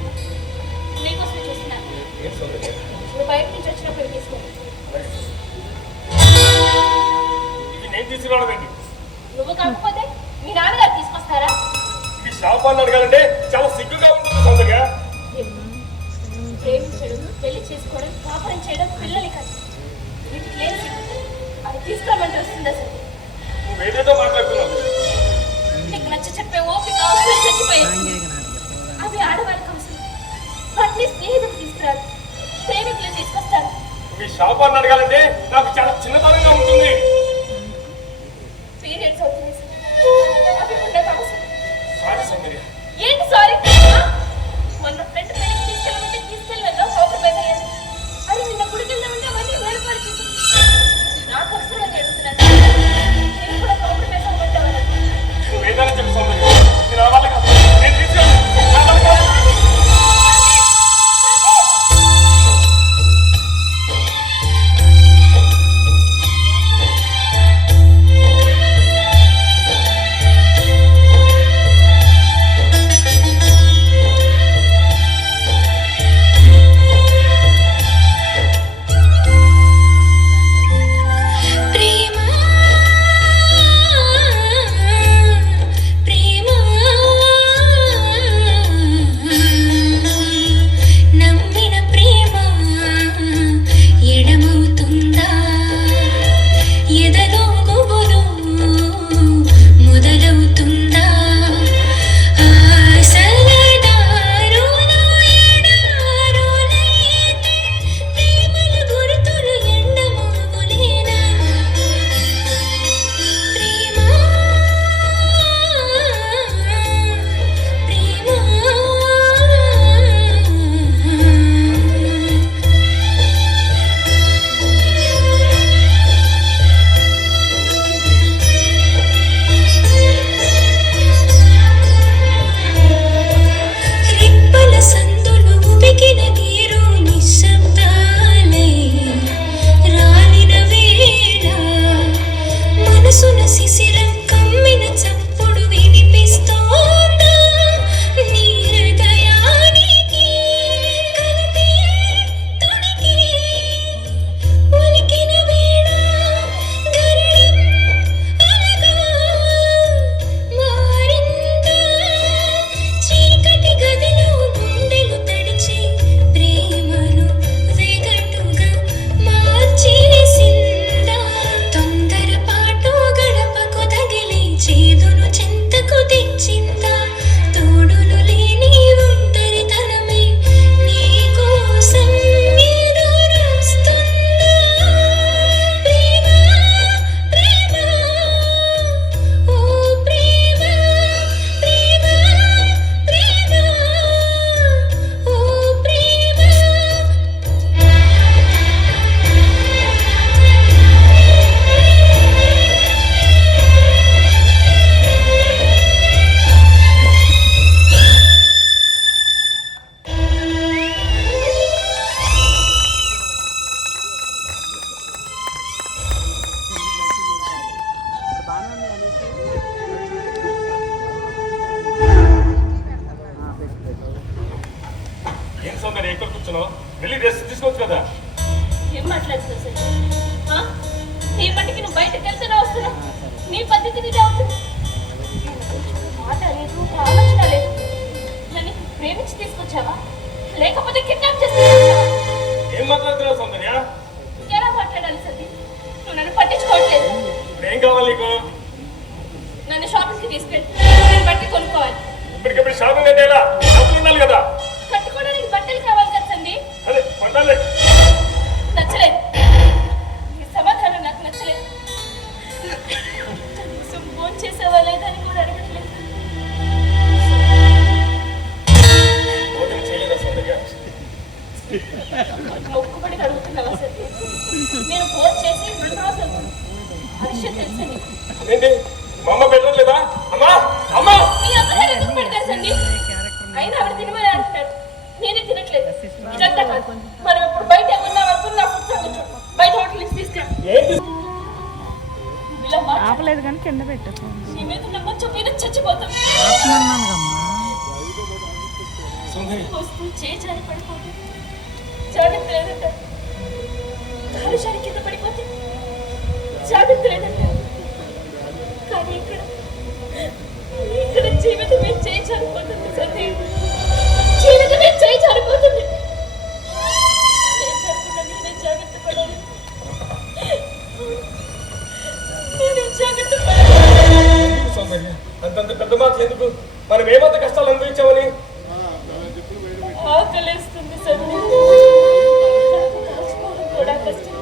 నీకోసమే చూస్తున్నాను. నువ్వు బయట నుంచి వచ్చినప్పుడు తీసుకో. ఇది నేను తీసుకురావడం. నువ్వు కాకపోతే మీ నాన్నగారు తీసుకొస్తారా? ఇది షాప్ అని అడగాలంటే చాలా సిగ్గుగా ఉంటుంది సొంతగా. ప్రేమించడం, పెళ్లి చేసుకోవడం, కాపురం చేయడం పిల్లలు కాదు. వీటికి లేని సిగ్గు అది తీసుకురామంటే వస్తుందా సార్? నువ్వేదేదో మాట్లాడుతున్నావు. నీకు నచ్చ చెప్పే ఓపిక అవసరం చచ్చిపోయింది. అవి ఆడవాళ్ళకి అవసరం. వాటిని స్నేహితులు తీసుకురారు, ప్రేమికులు తీసుకొస్తారు. మీ షాప్ అని అడగాలంటే నాకు చాలా చిన్నతనంగా ఉంటుంది. పీరియడ్స్ అవుతుంది సార్, అవి ఉండదు అవసరం. సారీ సౌందర్య. ఏంటి సారీ? మొన్న ఫ్రెండ్ పెళ్లికి తీసుకెళ్ళమంటే తీసుకెళ్ళగా కాంప్రమైజ్ అయ్యాను. అది నిన్న గుడికి వెళ్దామంటే అవన్నీ వేరుపాటు చేసింది. నాకు అవసరం అని అడుగుతున్నాను. నేను కూడా కాంప్రమైజ్ అవ్వమంటాను. నువ్వేదైనా చెప్పు సౌందర్య. నేను ఆ వాళ్ళ కాదు, నేను తీసుకెళ్ళను. నా వల్ల కాదు. కూర్చున్నావు? వెళ్ళి డ్రెస్ తీసుకోవచ్చు కదా. ఏం మాట్లాడుతున్నావు సార్? ఆ? నీ మట్టికి నువ్వు బయటకు వెళ్తూనే వస్తున్నావు. నీ పద్ధతి నీదే అవుతుంది. మాట లేదు, ఆలోచన లేదు. నన్ను ప్రేమించి తీసుకొచ్చావా లేకపోతే కిడ్నాప్ చేసి తీసుకొచ్చావా? ఏం మాట్లాడుతున్నావు సౌందర్య? ఎలా మాట్లాడాలి సతీ? నువ్వు నన్ను పట్టించుకోవట్లేదు. ఇప్పుడు ఏం కావాలి నీకు? నన్ను షాపింగ్కి తీసుకెళ్ళి నేను బట్టి కొనుక్కోవాలి. ఇప్పటికిప్పుడు షాపింగ్ అంటే ఎలా? డబ్బులు ఉండాలి కదా. కట్టుకోవడానికి బట్టలు కావాలి కదా సండి. అదే పంటాలే. నచ్చలేదు. ఈ సమాధానం నాకు నచ్చలేదు. కనీసం ఫోన్ చేసావా లేదని కూడా అడగట్లేదు. భోజనం చేయలేదా సౌందర్య? మొక్కుబడి అడుగుతున్నావా సతీ? నేను ఫోన్ చేసి 2 రోజులు ఆ విషయం తెలుసా నీకు? ఏంటి మా అమ్మ పెట్టట్లేదా? అమ్మా అమ్మా మీ అమ్మగారు ఎందుకు పెడతారు సండి? అయినా ఆవిడ తినమని అంటున్నారు. నేనే తినట్లేదు. ఇదంతా కాదు. మనం ఇప్పుడు బయట ఏమన్నా అనుకున్నా ఫుడ్ సంగతి చూడు. బయట హోటల్ నుంచి తీసుకురా. ఏంటి? ఇలా మాట్లాడు. ఆపలేదు కానీ కింద పెట్టకు. నీ మీద నమ్మచ్చం మీద చచ్చిపోతాం. సౌందర్య వస్తూ చేజారి పడిపోతే జాగ్రత్త లేదంట. కాలుషారి కింద పడిపోతే జాగ్రత్త లేదంట. కానీ ఇక్కడ జీవితమే చేయి జారిపోతుంది సతీ. జీవితమే చేయి జారిపోతుంది. చేయి జారకుండా నేనే జాగ్రత్త పడాలి. నేనే జాగ్రత్త పడాలి. సౌందర్య అంతంత పెద్ద మాటలు ఎందుకు? మనం ఏమంత కష్టాలు అనుభవించామని? ఆకలేస్తుంది సతీ. కూడా కష్టం.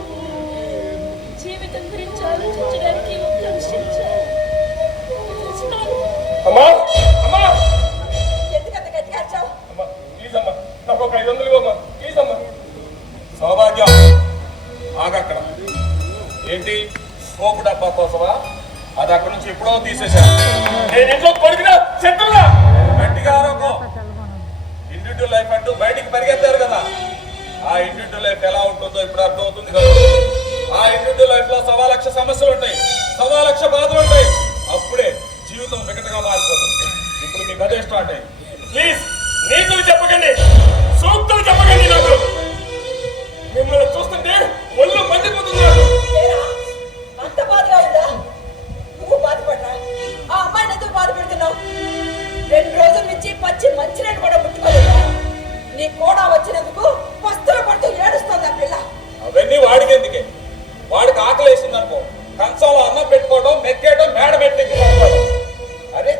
జీవితం గురించి ఆలోచించడానికి ఒక్క విషయం చాలు. అమ్మా అమ్మా ఎందుకంత గట్టిగా అరిచావు? అమ్మా ప్లీజ్ అమ్మా, నాకు ఒక 500 ఇవ్వమ్మా ప్లీజ్ అమ్మా. సౌభాగ్యం ఆగక్కడ. ఏంటి సోపు డబ్బా కోసమా? అది అక్కడ నుంచి ఎప్పుడో తీసేశారు. నేను ఇంట్లో కొడుకునా చెట్టున్నా గట్టిగా ఆరోగ్యం. ఇండివిజువల్ లైఫ్ అంటూ బయటికి పరిగెత్తారు కదా. ఆ ఇండివిజువల్ లైఫ్ ఎలా ఉంటుందో ఇప్పుడు అర్థం అవుతుంది కదా. ఆ ఇండివిజువల్ లైఫ్ లో 1,00,000 సమస్యలు ఉంటాయి, 1,00,000 బాధలు ఉంటాయి. అప్పుడే జీవితం వికటగా మారిపోతుంది. ఇప్పుడు మీ గదే స్టార్ట్ అయింది. ప్లీజ్ నీతులు చెప్పకండి, సూక్తులు చెప్పకండి. నాకు మిమ్మల్ని చూస్తుంటే ఒళ్ళు మండిపోతుంది నాకు. ఏరా, అంత బాధగా ఉందా? నువ్వు బాధపడ్డా ఆ అమ్మాయిని ఎందుకు బాధ పెడుతున్నావు? 2 రోజుల నుంచి పచ్చి మంచినీళ్ళు కూడా ముట్టుకోలేదా? నీ కూడా వచ్చినందుకు పస్తులు పడుతూ ఏడుస్తుంది ఆ పిల్ల. అవన్నీ వాడికి ఎందుకే? వాడికి ఆకలి వేసింది అనుకో, కంచంలో అన్నం పెట్టుకోవడం, మెక్కేయడం, మేడ పెట్టి పడుకోవడం. అరే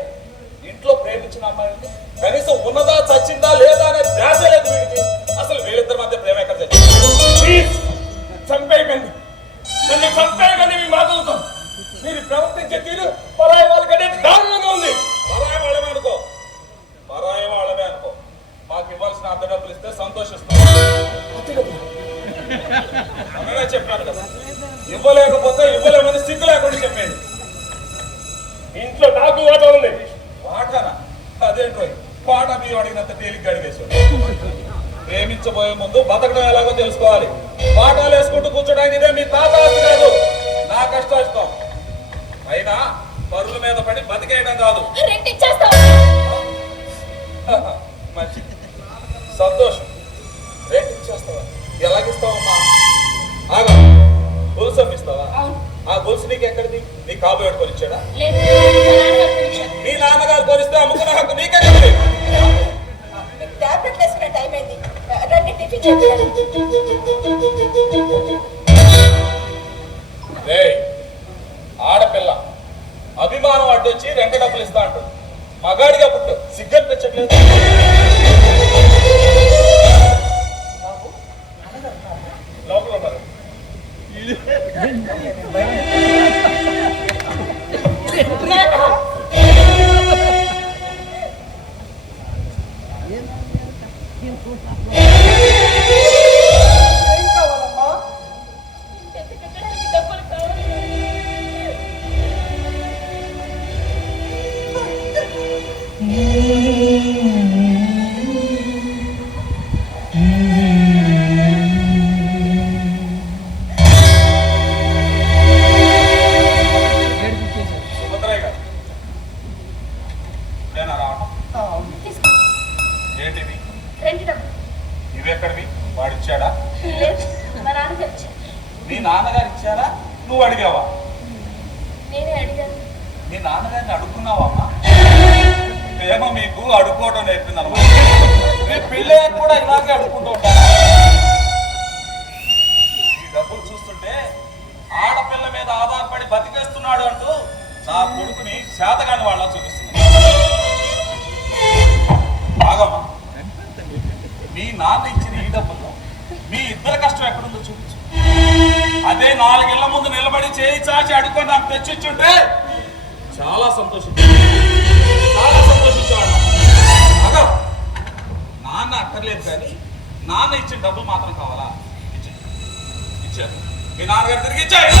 ఇంట్లో ప్రేమించిన అమ్మాయి ఉంది, కనీసం ఉన్నదా చచ్చిందా లేదా అనే ధ్యాస లేదు వీడికి. అసలు వీళ్ళిద్దరి మధ్య ప్రేమ ఎక్కడ చచ్చింది? ప్లీజ్ చంపేయకండి, నన్ను చంపేయకండి. మీ మాటలతో మీరు ప్రవర్తించే తీరు పరాయి వాళ్ళకంటే దారుణంగా ఉంది. పరాయి వాళ్ళమే అనుకో, పరాయి వాళ్ళమే అనుకో. మాకు ఇవ్వాల్సిన అర్ధ డబ్బులు ఇస్తే సంతోషిస్తాం. అన్నగా చెప్పాను కదా, ఇవ్వలేకపోతే ఇవ్వలేమని సిగ్గు లేకుండా చెప్పేది. ఇంట్లో నాకు వాటా ఉంది. పాటనా? అదేంటో పాట మీరు అడిగినంత తేలిగ్గా అడిగేసాడు. ప్రేమించబోయే ముందు బతకడం ఎలాగో తెలుసుకోవాలి. పాఠాలు వేసుకుంటూ కూర్చోడానికి ఇదే మీ తాత ఆస్తి కాదు, నా కష్టాష్టం. అయినా పరుల మీద పడి బతికేయడం కాదు. రెంట్ ఇచ్చేస్తావా? మంచి సంతోషం. రేట్ ఇచ్చేస్తావా? ఎలాగిస్తావమ్మా? ఆగా గొలుసు అమ్మిస్తావా? ఆ గొలుసు నీకు ఎక్కడిది? నీ కాబు పెట్టుకొని ఇచ్చాడా? లేదు, మా నాన్నగారు కొనిచ్చారు. మీ నాన్నగారు కొనిస్తే అమ్ముకునే హక్కు నీకెక్కడిది? మీకు టాబ్లెట్లు వేసుకునే టైం అయింది. రండి టిఫిన్ చేయాలి. రేయ్, ఆడపిల్ల అభిమానం అడ్డొచ్చి రెంట డబ్బులు ఇస్తా అంటుంది. మగాడిగా పుట్టు సిగ్గనిపించట్లేదు. లోపల ఉన్నారు. ఏం కావాలమ్మా? ఇంటి కట్టడానికి డబ్బులు కావాలి. సుభద్రయ్య గారు నేను రావడం తీసుకో. ఏంటిది? రెంట్ డబ్బులు. ఇవి ఎక్కడివి? నువ్వు అడిగావా? నేనే అడిగాను. నీ నాన్నగారిని అడుగుకున్నావా అమ్మా? ప్రేమ మీకు అడుక్కోవడం నేర్పింది అనమాట. మీ పిల్లే కూడా ఇలాగే అడుక్కుంటూ ఉంటాను. ఈ డబ్బులు చూస్తుంటే ఆడపిల్ల మీద ఆధారపడి బతికేస్తున్నాడు అంటూ నా కొడుకుని శాతగాని వాళ్ళ చూపిస్తున్నాను. బాగమ్మా, మీ నాన్న ఇచ్చిన ఈ డబ్బుల్లో మీ ఇద్దరి కష్టం ఎక్కడుందో చూపించు. అదే 4 ఏళ్ల ముందు నిలబడి చేయి చాచి అడుక్కొని నాకు తెచ్చిచ్చుంటే చాలా సంతోషించాడు. అగా నాన్న అక్కర్లేదు కానీ నాన్న ఇచ్చిన డబ్బులు మాత్రం కావాలా? ఇచ్చారు. మీ నాన్నగారు తిరిగి ఇచ్చారు.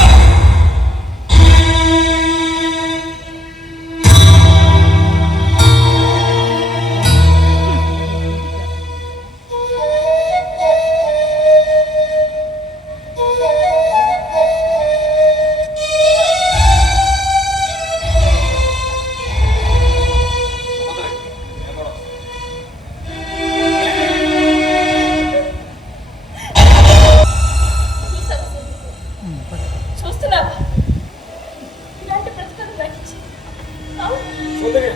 చూస్తున్నావా ఇలాంటి ప్రతికలు నాకు ఇచ్చి సౌందర్య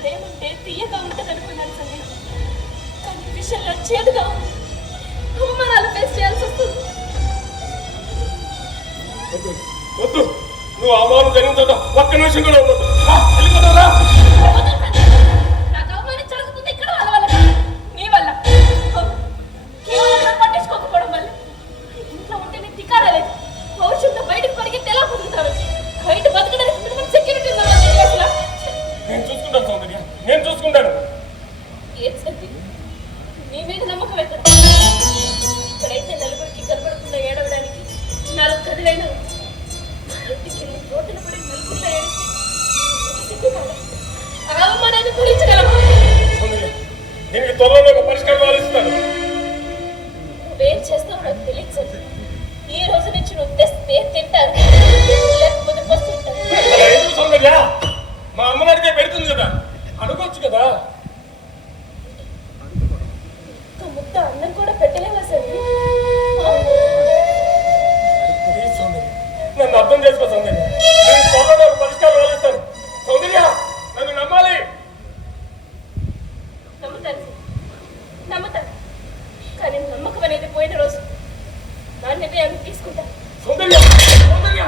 ప్రేమ ఉంటే తీయగా ఉంటుంది అనుకున్నాను సంజయ్. కానీ ఈ విషయంలో చేదుగా ఉంది. అవమానాలు ఫేస్ చేయాల్సి వస్తుంది. వద్దు వద్దు, నువ్వు అవమానం జరిగించొద్దు. ఒక్క నిమిషం కూడా ఉండదు. వెళ్ళిపోతారా? నాకు అవమానం జరుగుతుంది ఇక్కడ వాళ్ళ వల్ల కాదు, నీ వల్ల. కేవలం నన్ను పట్టించుకోకపోవడం వల్ల. ఇంట్లో ఉంటే నీకు ధిక్కారం లేదు. భవిష్యత్తు బయటకు పరిగెత్తి ఎలా పొందుతారు? బయట బతకడానికి మినిమం సెక్యూరిటీ ఉందా అసలు? నేను చూసుకుంటాను సౌందర్య, నేను చూసుకుంటాను. ఏం సంధి? నీ మీద నమ్మకం ఎక్కడ? ఇక్కడైతే నలుగురికి కనపడకుండా ఏడవడానికి 4 గదులైనా ఉంది. ఇంటికి రోడ్డున పడి నలుగురిలో ఏడిస్తే సిగ్గు కాదా? ఆ అవమానాన్ని భరించగలమా? సౌందర్య, దీనికి త్వరలో ఒక పరిష్కారం ఆలోచిస్తాను. నువ్వేం చేస్తావు నాకు తెలియదు సంధి. ఈ రోజు నుంచి నువ్వు తెస్తే తింటారు, లేకపోతే పస్తుంటారు. అలా ఎందుకు సౌందర్య? మా అమ్మని అడిగే పెడుతుంది కదా, అడగొచ్చు కదా. ఒక ముద్ద అన్నం కూడా పెట్టలేవా సంధి? ప్లీజ్ సౌందర్య, నన్ను అర్థం చేసుకో సౌందర్య. నేను త్వరలో ఒక పరిష్కారం ఆలోచిస్తాను. సౌందర్య, నన్ను నమ్మాలి. నమ్ముతాను సంధి, నమ్ముతాను. కానీ నమ్మకం అనేది పోయిన రోజు నా నిర్ణయాన్ని తీసుకుంటా. సౌందర్య, సౌందర్య.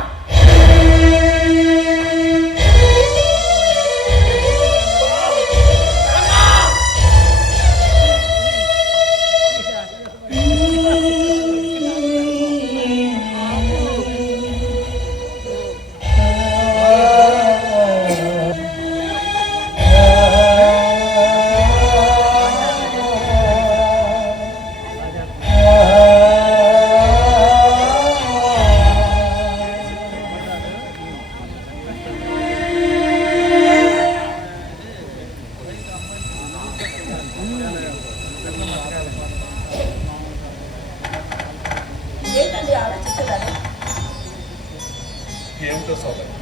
ఏంటండి ఆలోచిస్తున్నారు? ఏమిటో సోదరు,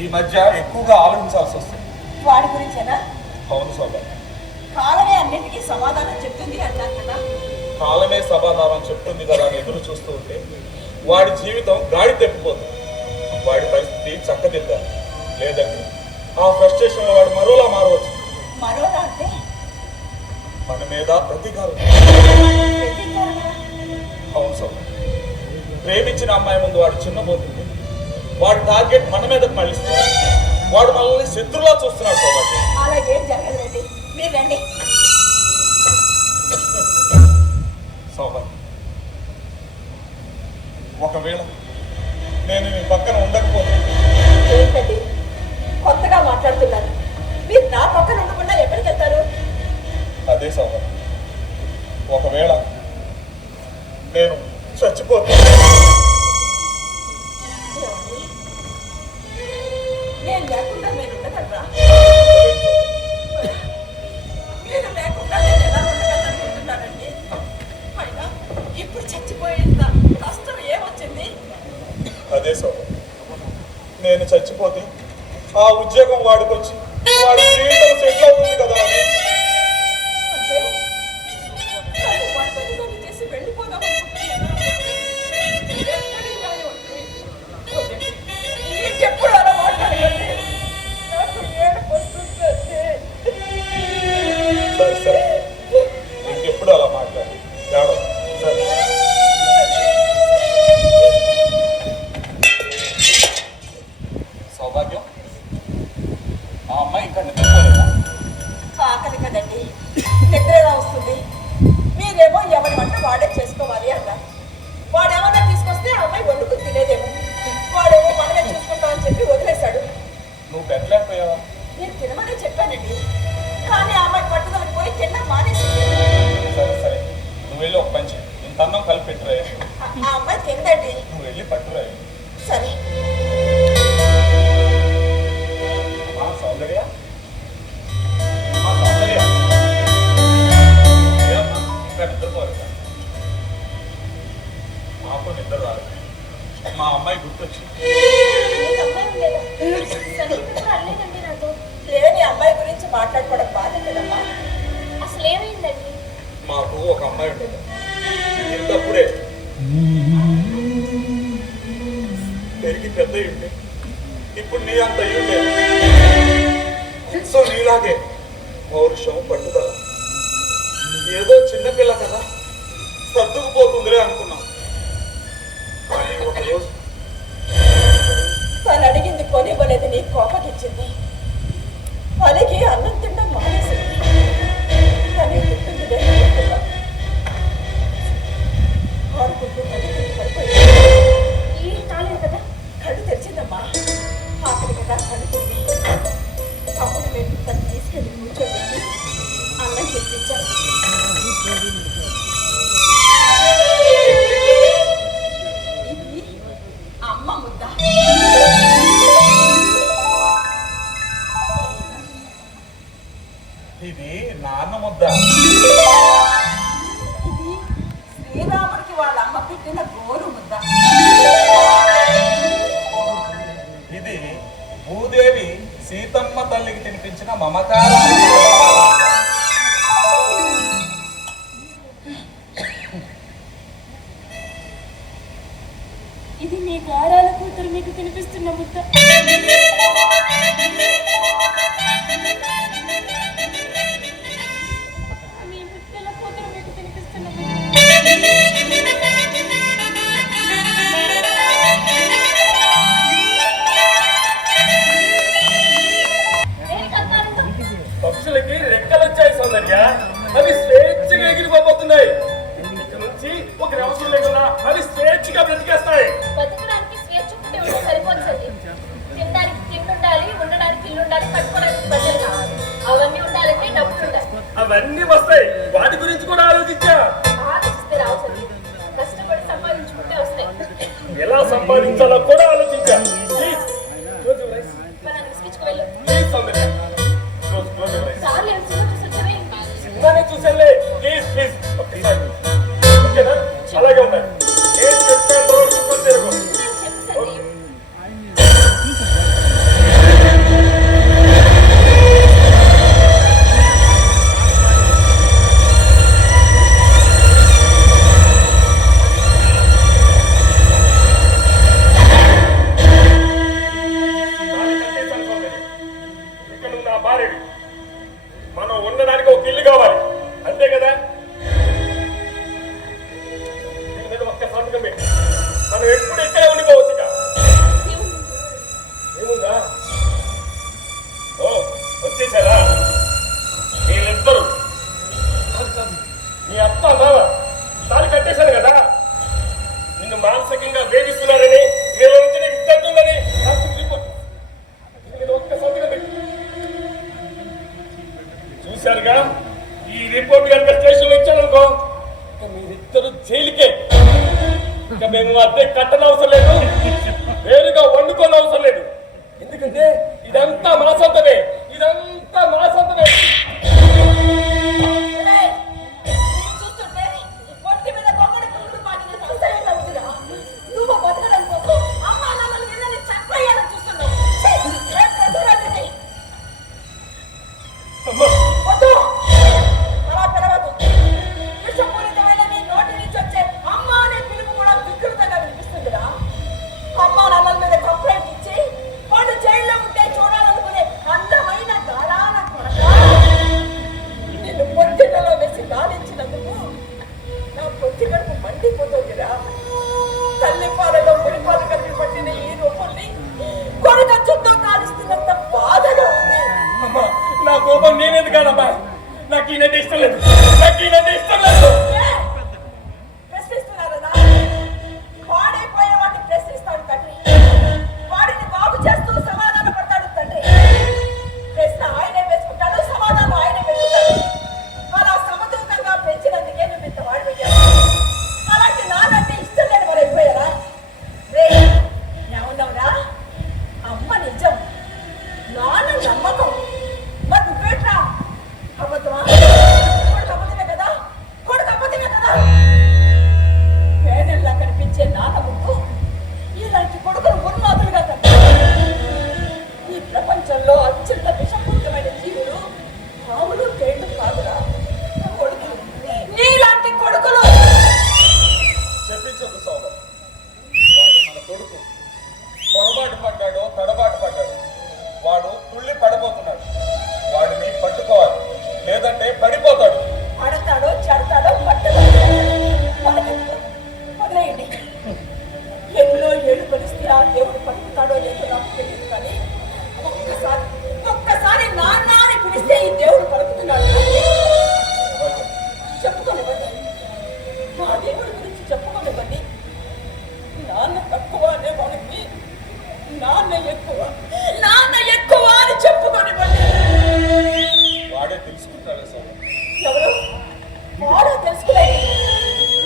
ఈ మధ్య ఎక్కువగా ఆలోచించాల్సి వస్తుంది. వాడి గురించేనా? అవును సోదరు, కాలమే అన్నిటికీ సమాధానం చెప్తుంది అన్నారు కదా. కాలమే సమాధానం చెప్తుంది కదా అని ఎదురు చూస్తూ ఉంటే వాడి జీవితం గాడి తెప్పిపోతుంది. వాడి పరిస్థితి చక్కదిద్దాలి, లేదంటే ఆ ఫ్రస్ట్రేషన్ వాడు మరోలా మారవచ్చు. మరోలా అంటే మన మీద ప్రతీకారం. ప్రతీకారమా? అవును సోదరు, ప్రేమించిన అమ్మాయి ముందు వాడు చిన్నబోతుంది. వాడి టార్గెట్ మన మీదకి మళ్ళిస్తుంది. వాడు మనల్ని శత్రులా చూస్తున్నాడు సోదరు. అలాగేం జరగదులేండి, మీరు రండి. సోదరు, ఒకవేళ నేను మీ పక్కన ఉండకపోతే ఏంటండి కొత్తగా మాట్లాడుతున్నారు? మీరు నా పక్కన ఉండకుండా ఎక్కడికి వెళ్తారు? అదే సోదరు, ఒకవేళ నేను చచ్చిపోతే ఏమండి? నేను లేకుండా మీరు ఉండగలరా? మీరు లేకుండా నేను ఎలా ఉండగలనుకుంటున్నానండి? అయినా ఇప్పుడు చచ్చిపోయేంత కష్టం ఏమొచ్చింది? అదే సోదరు, నేను చచ్చిపోతే ఆ ఉద్యోగం వాడికి వచ్చి వాడి జీవితం సెటిల్ అవుతుంది కదా అని. అంటే నన్ను ఒంటరిగా చేసి వెళ్ళిపోదామని గుర్తొచ్చింది. మీకు అమ్మాయి ఉండేదా? సంగీతం అల్లేదండి నాతో. లేని అమ్మాయి గురించి మాట్లాడుకోవడం బాధ కదమ్మా. అసలు ఏమైందండి? మాకు ఒక అమ్మాయి ఉండేది. ఇంతప్పుడే పెరిగి పెద్ద ఉండే, ఇప్పుడు నీ అంత అయ్యుండే. సో నీలాగే పౌరుషం, పట్టుదల. ఏదో చిన్నపిల్ల కదా, సర్దుకుపోతుందిలే అనుకున్నాం. కానీ ఒకరోజు తను అడిగింది కొనివ్వలేదు, నీ కోపకిచ్చింది. పనికి అన్నం తినడం మానేసింది. కానీ పుట్టింది లేకపోతున్నా ఆడుకుంటూ తల్లి పడిపోయింది. ఏం కాలేదు కదా? కళ్ళు తెరిచిందమ్మా. ఆకలి కదా కళ్ళు తిరిగి. అప్పుడు మేము తను తీసుకెళ్ళి కూర్చోబెట్టి అన్నం చేయించాం. ఇది అమ్మ ముద్ద. ఇది నాన్న ముద్ద. ఇది శ్రీరాముడికి వాళ్ళ అమ్మ పెట్టిన గోరు ముద్ద. ఇది భూదేవి సీతమ్మ తల్లికి తినిపించిన మమకార. ఇది మీ గారాల కూతురు మీకు తినిపిస్తున్న ముద్ద. మీ ముద్దల కూతురు మీకు తినిపిస్తున్న ముద్ద. దేనికి అన్నారంట? పక్షులకి రెక్కలు వచ్చాయి సౌందర్య, అవి స్వేచ్ఛగా ఎగిరిపోతున్నాయి. ఇక్కడ నుంచి ఒక అవసరం లేకుండా అవి స్వేచ్ఛగా బ్రతికేస్తాయి. బతకడానికి స్వేచ్ఛ ఉంటే ఉంటే సరిపోదు సరి. తినడానికి తిండి ఉండాలి, ఉండడానికి ఇల్లు ఉండాలి, కట్టుకోవడానికి బట్టలు కావాలి. అవన్నీ ఉండాలంటే డబ్బులు ఉండాలి. అవన్నీ వస్తాయి, వాటి గురించి కూడా ఆలోచించా. ఆలోచిస్తే రావు సరి. కష్టపడి సంపాదించుకుంటే వస్తాయి. ఎలా సంపాదించాలో కూడా ఆలోచించా. Please close your eyes. మనం విసిగించుకు వెళ్ళు. Please Soundarya, close your eyes. సార్లు ఏం సినిమా చూసి వచ్చావే? సినిమానే చూసానులే. ప్లీజ్ ప్లీజ్ ఒక్కసారి ఓకేనా? అలాగే ఉన్నాయి. ఏం చెప్తాను చూసుకొని తిరగకు. నేను చెప్పు సరి. నాది కట్టేశాను సౌందర్య. ఇక నువ్వు నా భార్యవి. మనం ఉండడానికి ఒక ఇల్లు కావాలి, అంతే కదా? దీని మీద ఒక్క సంతకం పెట్టి మనం ఎప్పుడు ఇక్కడే ఉండిపోవచ్చు. ఇక ఏముందా? ఓ వచ్చేసారా వీళ్ళిద్దరు? కాదు కాదు, నీ అత్త మామ తాళి కట్టేశాను కదా. నిన్ను మానసికంగా వేధిస్తున్నారని, వీళ్ళ నుంచి నీకు తగ్గుందని రాష్ట్ర రిపోర్ట్. దీని మీద ఒక్క సంతకం పెట్టి. చూశారుగా, ఈ రిపోర్ట్ కనుక స్టేషన్లో ఇచ్చారనుకో, ఇక మీరిద్దరు జైలుకే. ఇక మేము అద్దె కట్టనవసరం లేదు, వేరుగా వండుకోని అవసరం లేదు. ఎందుకంటే ఇదంతా మా సొంతమే, ఇదంతా మా సొంతమే. ఒరేయ్, నిన్ను చూస్తుంటే ఒంటి మీద కొమ్మడి పురుగులు పాటినంత అసహ్యంగా ఉందిరా. నువ్వు బతకడం కోసం అమ్మా నాన్నలు వీళ్ళని చంపేయాలని చూస్తున్నావు. ఛీ, ఏం ప్రతిరానిది? అమ్మా, వద్దు, అలా పిలవద్దు. విషపూరితమైన నీ నోటి నుంచి వచ్చే అమ్మ అనే పిలుపు కూడా వికృతంగా వినిపిస్తుందిరా. నాన్న ఎక్కువ అని చెప్పుకొని వాడే తెలుసుకుంటాడే సార్. ఎవరు వాడా తెలుసుకునేది?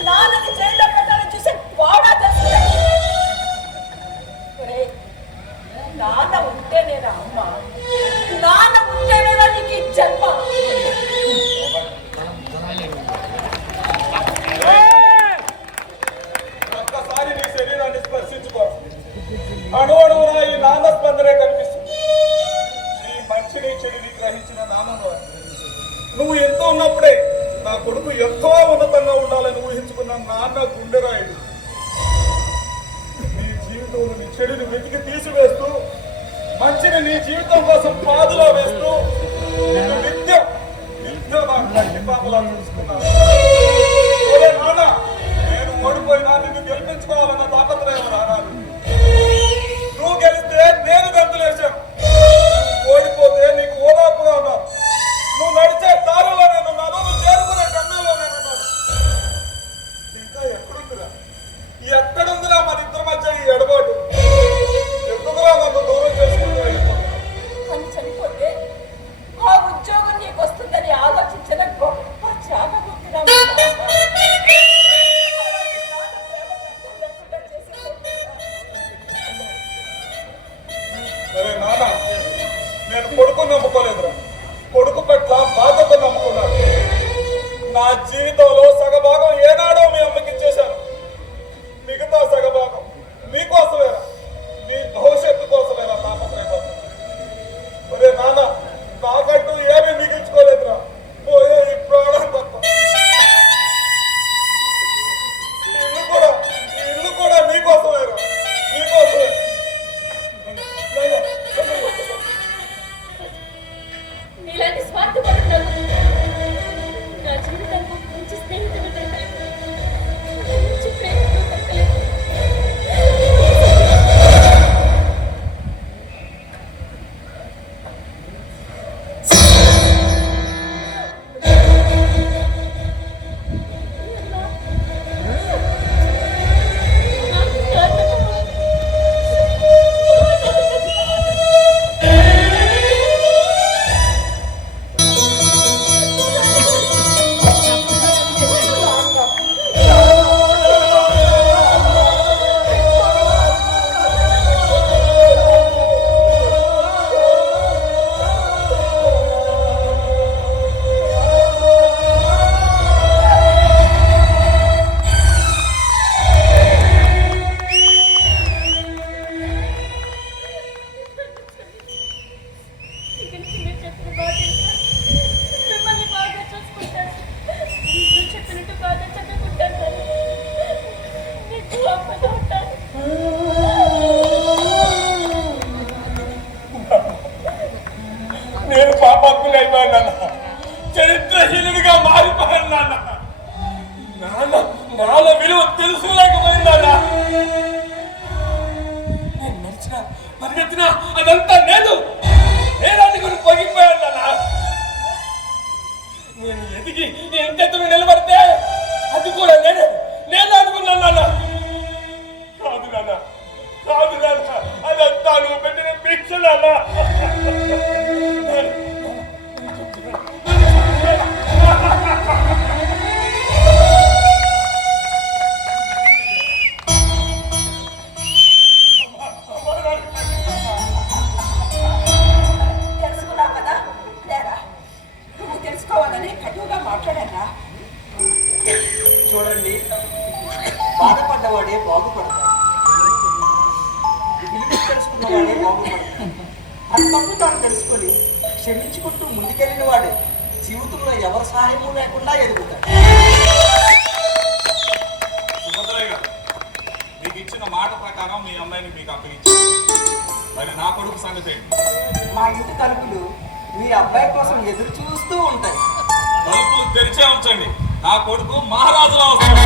నాన్నని జైల్లో పెట్టాలని చూసి వాడా తెలుసుకునేది? ఒరేయ్, నాన్న ఉంటేనేనా అమ్మ, నాన్న ఉంటేనేనా నీకు ఈ జన్మ? ఒక్కసారి నీ శరీరాన్ని స్పర్శించుకో. అణువణువున ఈ నాన్న స్పందనే కనిపిస్తుంది. ఈ మంచిని చెడుని గ్రహించిన నాన్నను నువ్వు ఎంతో ఉన్నప్పుడే నా కొడుకు ఎంతో ఉన్నతంగా ఉండాలని ఊహించుకున్న నాన్న గుండెరాయుడు నీ జీవితంలో నీ చెడుని వెతికి తీసివేస్తూ మంచిని నీ జీవితం కోసం పాదులో వేస్తూ నిన్ను నిత్యం నిత్యం నా కంటి పాపలా చూసుకున్నాను. ఒరే నాన్న, నేను ఓడిపోయినా నిన్ను గెలిపించుకోవాలన్న తాపత్రయం రానాడు. నువ్వు గెలిస్తే నేను గంతులేశాను, ఓడిపోతే నీకు ఓదార్పుగా ఉన్నాను. నువ్వు నడిచే దారిలో నేనున్నాను, నువ్వు చేరుకునే గమ్యంలో నేనున్నాను. ఇంకా ఎక్కడుందిరా ఎక్కడుందిరా మన ఇద్దరి మధ్య ఈ ఎడబాటు? ఎందుకురా నన్ను దూరం చేసుకుంటూ వెళ్ళిపోతున్నా? అని చనిపోతే ఆ ఉద్యోగం నీకు వస్తుందని ఆలోచించిన గొప్ప త్యాగమూర్తిరా మీ నాన్న. అలాంటి నాన్న ప్రేమ కంటే లేకుండా చేసేసేదా? అరే నాన్న, నేను కొడుకు నమ్ముకోలేదురా, కొడుకు పట్ల బాధ్యత నమ్ముకున్నాను. నా జీవితంలో సగభాగం ఏనాడో మీ అమ్మకి ఇచ్చేశాను, మిగతా సగభాగం మీకోసమేరా, మీ భవిష్యత్తు కోసమేరా తాపత్రయపడుతున్నా. ఒరే నాన్న, నాకంటూ ఏమీ మిగిల్చుకోలేదురా, పోయే ఈ ప్రాణం తప్ప. ఈ ఇల్లు కూడా మీకోసమేరా, మీకోసమే. ఇలాంటి స్వార్థపరుడు నా జీవితానికి మంచి స్నేహితుడు దొరకలేదు, మంచి ప్రేమికుడు దొరకలేదు. మిమ్మల్ని బాగా చూసుకుంటాను, మీరు చెప్పినట్టు బాగా చదువుకుంటాను, మీకు అమ్మగా ఉంటాను. నేను పాపాత్ముని అయిపోయాను నాన్న, చరిత్రహీనుడిగా మారిపోయాను నాన్న. నాన్న నాన్న విలువ తెలుసుకోలేకపోయింది నాన్న. నేను నడిచిన పరిగెత్తిన అదంతా నేను అనుకుని పొగిపోయాను నాన్న. నేను ఎదిగి ఎంతెత్తున నిలబడితే అది కూడా నేను అనుకున్నాను నాన్న. కాదు నాన్న, కాదు నాన్న, అదంతా నువ్వు పెట్టిన భిక్ష నాన్న. తెలుసుకున్నావు కదా? లేరా, నువ్వు తెలుసుకోవాలని కటువుగా మాట్లాడారా? చూడండి, బాధపడ్డవాడే బాగుపడతాడు, విలువ తెలుసుకున్నవాడే బాగుపడతాడు. అది తప్పు తాను తెలుసుకొని క్షమించుకుంటూ ముందుకెళ్ళిన వాడే జీవితంలో ఎవరి సహాయము లేకుండా ఎదుగుతాడు. సుభద్రయ్య గారు, మీకు ఇచ్చిన మాట ప్రకారం మీ అమ్మాయిని మీకు అప్పగించారు. మరి నా కొడుకు సంగతి ఏంటి? మా ఇంటి తలుపులు మీ అబ్బాయి కోసం ఎదురు చూస్తూ ఉంటాయి. తలుపులు తెరిచే ఉంచండి, నా కొడుకు మహారాజులా వస్తాడు.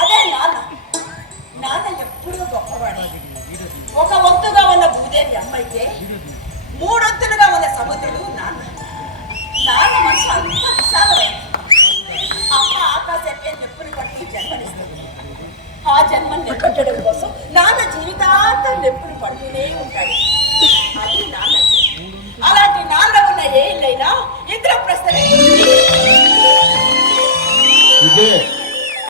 అదే నాన్న. నాన్న ఎప్పుడూ గొప్పవాడే. ఒక వంతుగా ఉన్న భూదేవి అమ్మాయికే మూడొత్తులుగా ఉన్న సముద్రుడు నాన్న. నాన్న మనసు అంత విశాలమైన. అమ్మ ఆకాశాన్ని ఎప్పుడు పట్టి జన్మనిస్తుంది. ఆ జన్మని నిలబెట్టడం కోసం నాన్న జీవితం జీవితాంతం నెప్పులు పడుతూనే ఉంటాడు. అది నాన్న. అలాంటి నాన్న ఉన్న ఏ ఇల్లైనా ఇంద్రప్రస్థమే. ఇదే